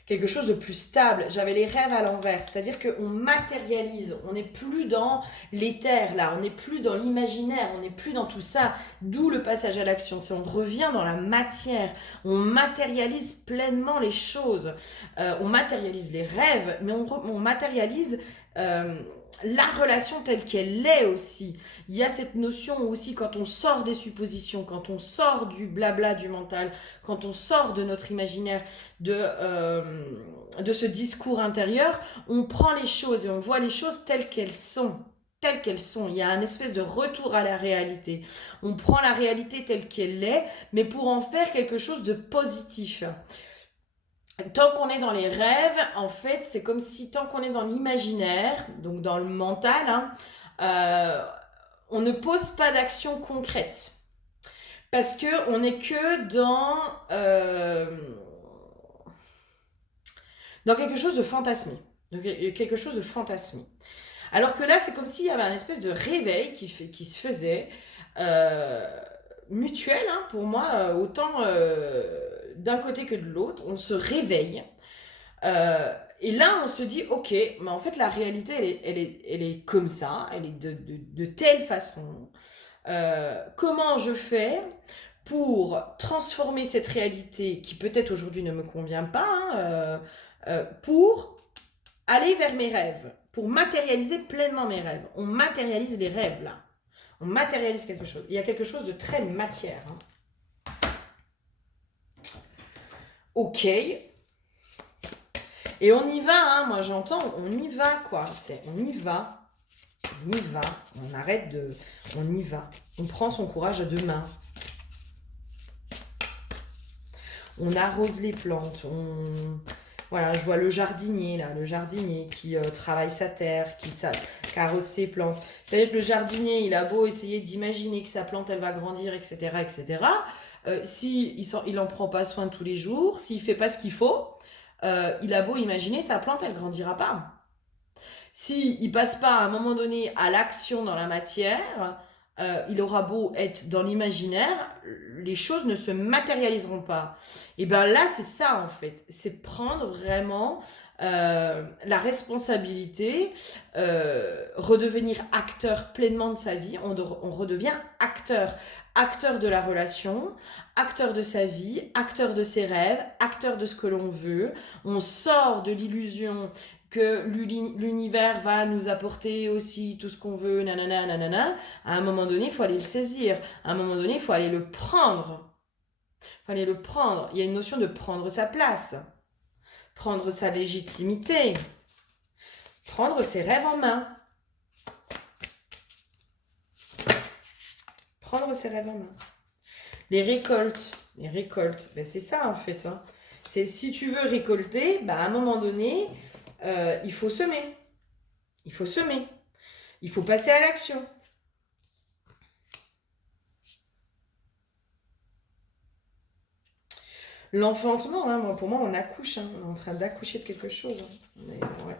quelque chose de plus stable. J'avais les rêves à l'envers, c'est-à-dire qu'on matérialise, on n'est plus dans l'éther là, on n'est plus dans l'imaginaire, on n'est plus dans tout ça, d'où le passage à l'action, c'est on revient dans la matière, on matérialise pleinement les choses, on matérialise les rêves, mais on matérialise la relation telle qu'elle est aussi. Il y a cette notion aussi quand on sort des suppositions, quand on sort du blabla du mental, quand on sort de notre imaginaire, de ce discours intérieur, on prend les choses et on voit les choses telles qu'elles sont. Telles qu'elles sont. Il y a un espèce de retour à la réalité. On prend la réalité telle qu'elle est, mais pour en faire quelque chose de positif. Tant qu'on est dans les rêves, en fait, c'est comme si tant qu'on est dans l'imaginaire, donc dans le mental, hein, on ne pose pas d'action concrète. Parce qu'on n'est que dans quelque chose de fantasmé. Donc il y a quelque chose de fantasmé. Alors que là, c'est comme s'il y avait un espèce de réveil qui se faisait, euh, mutuel, hein, pour moi, autant d'un côté que de l'autre. On se réveille. Et là, on se dit, ok, mais en fait, la réalité, elle est comme ça, elle est de telle façon. Comment je fais pour transformer cette réalité qui peut-être aujourd'hui ne me convient pas, hein, pour aller vers mes rêves, pour matérialiser pleinement mes rêves. On matérialise les rêves là. On matérialise quelque chose. Il y a quelque chose de très matière. Hein. Ok. Et on y va, hein. Moi j'entends, on y va quoi. On y va. On y va. On arrête de. On y va. On prend son courage à deux mains. On arrose les plantes. Voilà, je vois le jardinier là, le jardinier qui travaille sa terre, qui carrosse ses plantes. C'est-à-dire que le jardinier, il a beau essayer d'imaginer que sa plante, elle va grandir, etc., etc. Si il en prend pas soin tous les jours, s'il fait pas ce qu'il faut, il a beau imaginer sa plante, elle grandira pas. Si il passe pas à un moment donné à l'action dans la matière, il aura beau être dans l'imaginaire, les choses ne se matérialiseront pas. Et bien là, c'est ça en fait, c'est prendre vraiment la responsabilité, redevenir acteur pleinement de sa vie. On redevient acteur, acteur de la relation, acteur de sa vie, acteur de ses rêves, acteur de ce que l'on veut. On sort de l'illusion que l'univers va nous apporter aussi tout ce qu'on veut, nanana, nanana. À un moment donné, il faut aller le saisir. À un moment donné, il faut aller le prendre. Il faut aller le prendre. Il y a une notion de prendre sa place, prendre sa légitimité, prendre ses rêves en main. Prendre ses rêves en main. Les récoltes, ben c'est ça en fait. Hein. C'est si tu veux récolter, ben à un moment donné, il faut semer. Il faut semer. Il faut passer à l'action. L'enfantement, hein, pour moi, on accouche. Hein. On est en train d'accoucher de quelque chose. Hein. Ouais.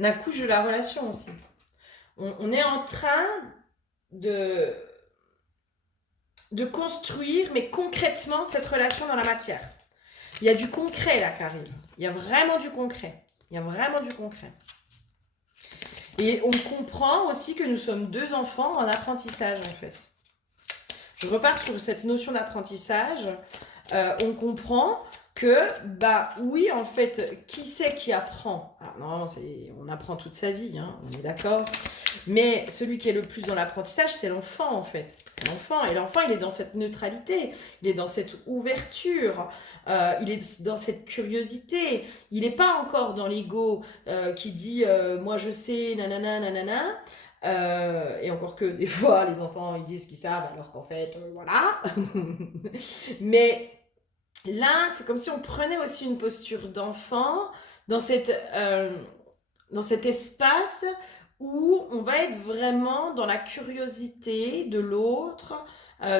On accouche de la relation aussi. On est en train de construire, mais concrètement, cette relation dans la matière. Il y a du concret là qui arrive. Il y a vraiment du concret. Il y a vraiment du concret. Et on comprend aussi que nous sommes deux enfants en apprentissage en fait. Je repars sur cette notion d'apprentissage. On comprend que, bah oui, en fait, qui c'est qui apprend? Alors non, on apprend toute sa vie, hein, on est d'accord. Mais celui qui est le plus dans l'apprentissage, c'est l'enfant, en fait. C'est l'enfant. Et l'enfant, il est dans cette neutralité, il est dans cette ouverture, il est dans cette curiosité. Il n'est pas encore dans l'ego qui dit moi je sais, nanana, nanana. Et encore que des fois, les enfants, ils disent qu'ils savent, alors qu'en fait, voilà. Mais là, c'est comme si on prenait aussi une posture d'enfant dans dans cet espace où on va être vraiment dans la curiosité de l'autre,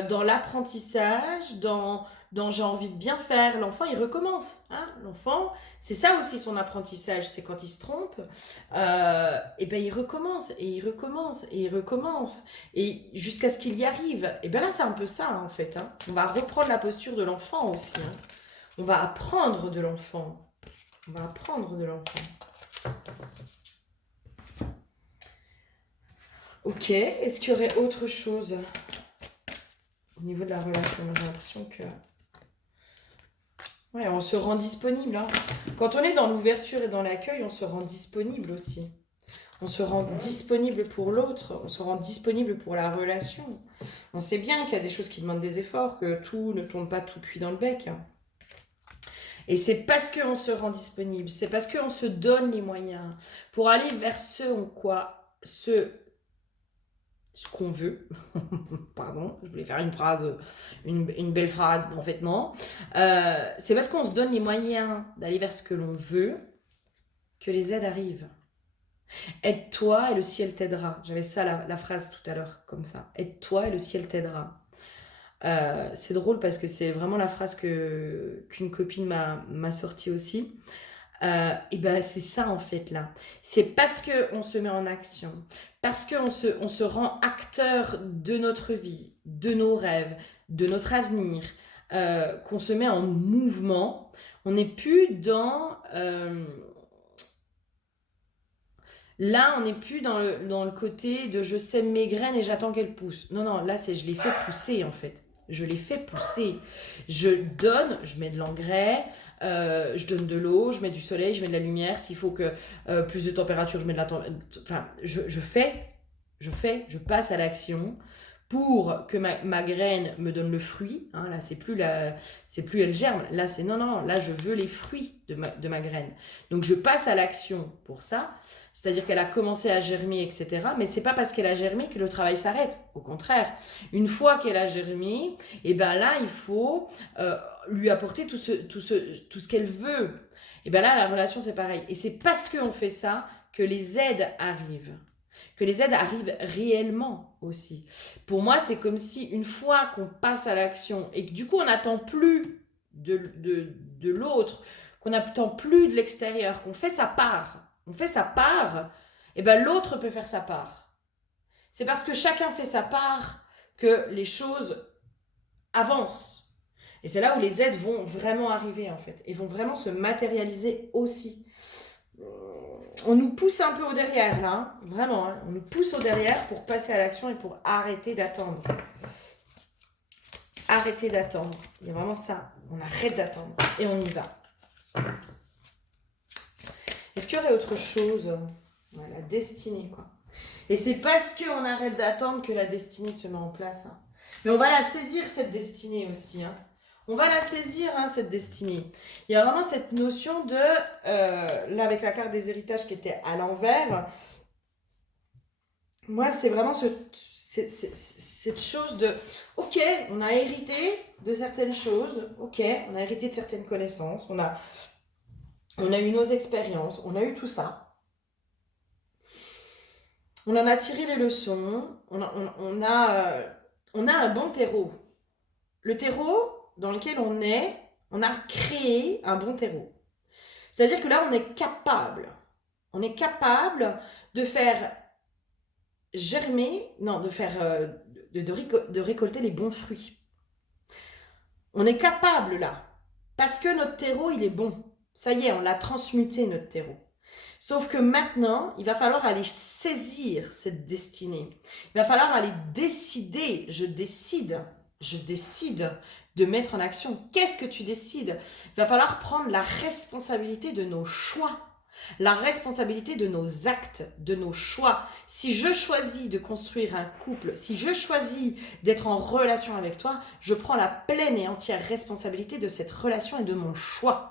dans l'apprentissage, dans j'ai envie de bien faire. L'enfant, il recommence. Hein. L'enfant, c'est ça aussi son apprentissage, c'est quand il se trompe, et ben il recommence, et il recommence, et il recommence, et jusqu'à ce qu'il y arrive. Et ben là, c'est un peu ça, en fait. Hein. On va reprendre la posture de l'enfant aussi. Hein. On va apprendre de l'enfant. On va apprendre de l'enfant. Ok, est-ce qu'il y aurait autre chose au niveau de la relation? J'ai l'impression que... Ouais, on se rend disponible. Hein. Quand on est dans l'ouverture et dans l'accueil, on se rend disponible aussi. On se rend disponible pour l'autre, on se rend disponible pour la relation. On sait bien qu'il y a des choses qui demandent des efforts, que tout ne tombe pas tout cuit dans le bec. Et c'est parce qu'on se rend disponible, c'est parce qu'on se donne les moyens pour aller vers ce qu'on veut. Pardon, je voulais faire une phrase, une belle phrase, mais en fait non. C'est parce qu'on se donne les moyens d'aller vers ce que l'on veut que les aides arrivent. Aide-toi et le ciel t'aidera. J'avais ça la phrase tout à l'heure, comme ça. Aide-toi et le ciel t'aidera. C'est drôle parce que c'est vraiment la phrase qu'une copine m'a sortie aussi. Et ben c'est ça en fait là. C'est parce qu'on se met en action, parce on se rend acteur de notre vie, de nos rêves, de notre avenir, qu'on se met en mouvement. On n'est plus dans... là, on n'est plus dans le côté de je sème mes graines et j'attends qu'elles poussent. Non, non, là, c'est je les fais pousser en fait. Je les fais pousser. Je donne, je mets de l'engrais, je donne de l'eau, je mets du soleil, je mets de la lumière. S'il faut que plus de température, je mets de la température. Enfin, je passe à l'action pour que ma graine me donne le fruit. Hein, là, c'est plus elle germe. Là, c'est non, non, là, je veux les fruits de ma graine. Donc, je passe à l'action pour ça. C'est-à-dire qu'elle a commencé à germer, etc. Mais c'est pas parce qu'elle a germé que le travail s'arrête. Au contraire, une fois qu'elle a germé, et ben là, il faut lui apporter tout ce qu'elle veut. Et ben là, la relation, c'est pareil. Et c'est parce qu'on fait ça que les aides arrivent. Que les aides arrivent réellement aussi. Pour moi, c'est comme si une fois qu'on passe à l'action et que du coup, on n'attend plus de l'autre, qu'on n'attend plus de l'extérieur, qu'on fait sa part, et ben l'autre peut faire sa part. C'est parce que chacun fait sa part que les choses avancent. Et c'est là où les aides vont vraiment arriver en fait, et vont vraiment se matérialiser aussi. On nous pousse un peu au derrière là, hein, vraiment, hein, on nous pousse au derrière pour passer à l'action et pour arrêter d'attendre. Arrêter d'attendre, il y a vraiment ça, on arrête d'attendre et on y va. Est-ce qu'il y aurait autre chose? Ouais, la destinée, quoi. Et c'est parce qu'on arrête d'attendre que la destinée se met en place. Hein. Mais on va la saisir, cette destinée aussi. Hein. On va la saisir, hein, cette destinée. Il y a vraiment cette notion de... là, avec la carte des héritages qui était à l'envers, moi, c'est vraiment cette chose de... Ok, on a hérité de certaines choses. Ok, on a hérité de certaines connaissances. On a eu nos expériences. On a eu tout ça. On en a tiré les leçons, on a un bon terreau. Le terreau dans lequel on a créé un bon terreau. C'est-à-dire que là, on est capable de faire germer, non, de faire, de récolter les bons fruits. On est capable là, parce que notre terreau, il est bon. Ça y est, on l'a transmuté, notre terreau. Sauf que maintenant, il va falloir aller saisir cette destinée. Il va falloir aller décider. Je décide de mettre en action. Qu'est-ce que tu décides? Il va falloir prendre la responsabilité de nos choix, la responsabilité de nos actes, de nos choix. Si je choisis de construire un couple, si je choisis d'être en relation avec toi, je prends la pleine et entière responsabilité de cette relation et de mon choix.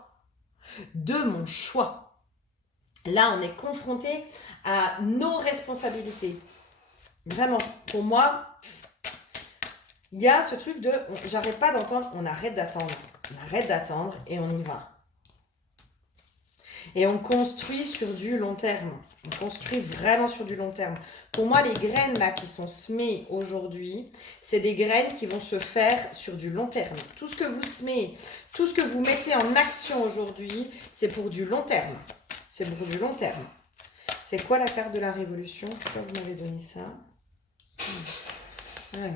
De mon choix. Là, on est confronté à nos responsabilités. Vraiment, pour moi, il y a ce truc de... J'arrête pas d'entendre, on arrête d'attendre. On arrête d'attendre et on y va. Et on construit sur du long terme. On construit vraiment sur du long terme. Pour moi, les graines là qui sont semées aujourd'hui, c'est des graines qui vont se faire sur du long terme. Tout ce que vous semez, tout ce que vous mettez en action aujourd'hui, c'est pour du long terme. C'est pour du long terme. C'est quoi la carte de la révolution? Pourquoi vous m'avez donné ça? Ouais.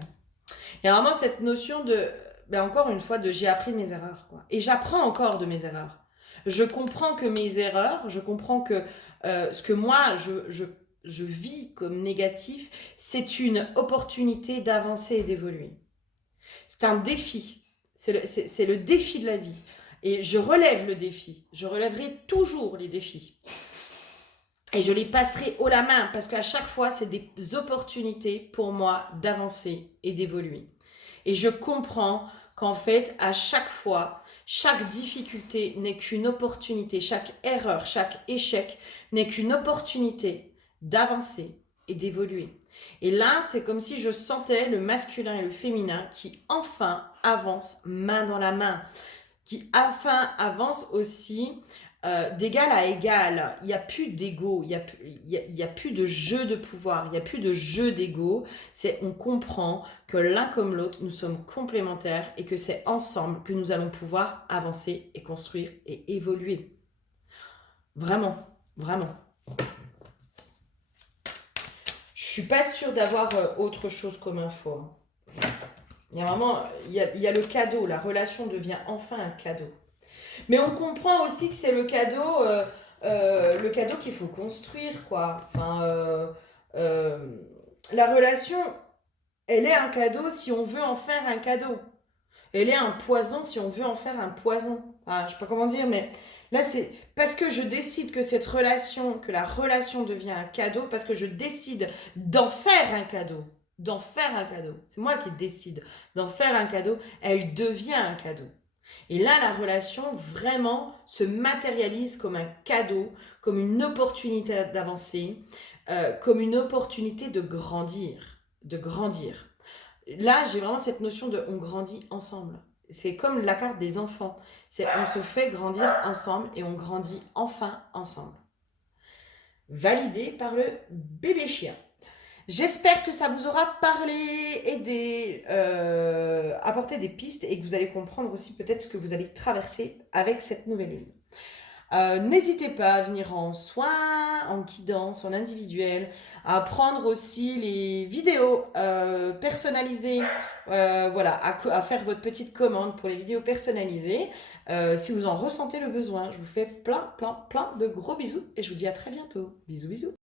Il y a vraiment cette notion de, ben encore une fois, de j'ai appris de mes erreurs. Quoi. Et j'apprends encore de mes erreurs. Je comprends que mes erreurs, je comprends que ce que moi, je vis comme négatif, c'est une opportunité d'avancer et d'évoluer. C'est un défi. C'est le défi de la vie. Et je relève le défi. Je relèverai toujours les défis. Et je les passerai haut la main parce qu'à chaque fois, c'est des opportunités pour moi d'avancer et d'évoluer. Et je comprends qu'en fait, à chaque fois, chaque difficulté n'est qu'une opportunité. Chaque erreur, chaque échec n'est qu'une opportunité d'avancer et d'évoluer. Et là, c'est comme si je sentais le masculin et le féminin qui enfin avancent main dans la main. Qui enfin avance aussi d'égal à égal. Il n'y a plus d'ego, il n'y a plus de jeu de pouvoir, il n'y a plus de jeu d'ego. On comprend que l'un comme l'autre, nous sommes complémentaires et que c'est ensemble que nous allons pouvoir avancer et construire et évoluer. Vraiment, vraiment. Je suis pas sûre d'avoir autre chose comme info, hein. Il y a vraiment, il y a le cadeau, la relation devient enfin un cadeau. Mais on comprend aussi que c'est le cadeau qu'il faut construire, quoi. Enfin, euh, la relation, elle est un cadeau si on veut en faire un cadeau. Elle est un poison si on veut en faire un poison. Enfin, je sais pas comment dire, mais là, c'est parce que je décide que cette relation, que la relation devient un cadeau, parce que je décide d'en faire un cadeau. D'en faire un cadeau. C'est moi qui décide d'en faire un cadeau. Elle devient un cadeau. Et là, la relation vraiment se matérialise comme un cadeau, comme une opportunité d'avancer, comme une opportunité de grandir, de grandir. Là, j'ai vraiment cette notion de on grandit ensemble. C'est comme la carte des enfants. C'est on se fait grandir ensemble et on grandit enfin ensemble. Validé par le bébé chien. J'espère que ça vous aura parlé, aidé, apporté des pistes et que vous allez comprendre aussi peut-être ce que vous allez traverser avec cette nouvelle lune. N'hésitez pas à venir en soins, en guidance, en individuel, à prendre aussi les vidéos personnalisées, voilà, à faire votre petite commande pour les vidéos personnalisées. Si vous en ressentez le besoin, je vous fais plein de gros bisous et je vous dis à très bientôt. Bisous, bisous.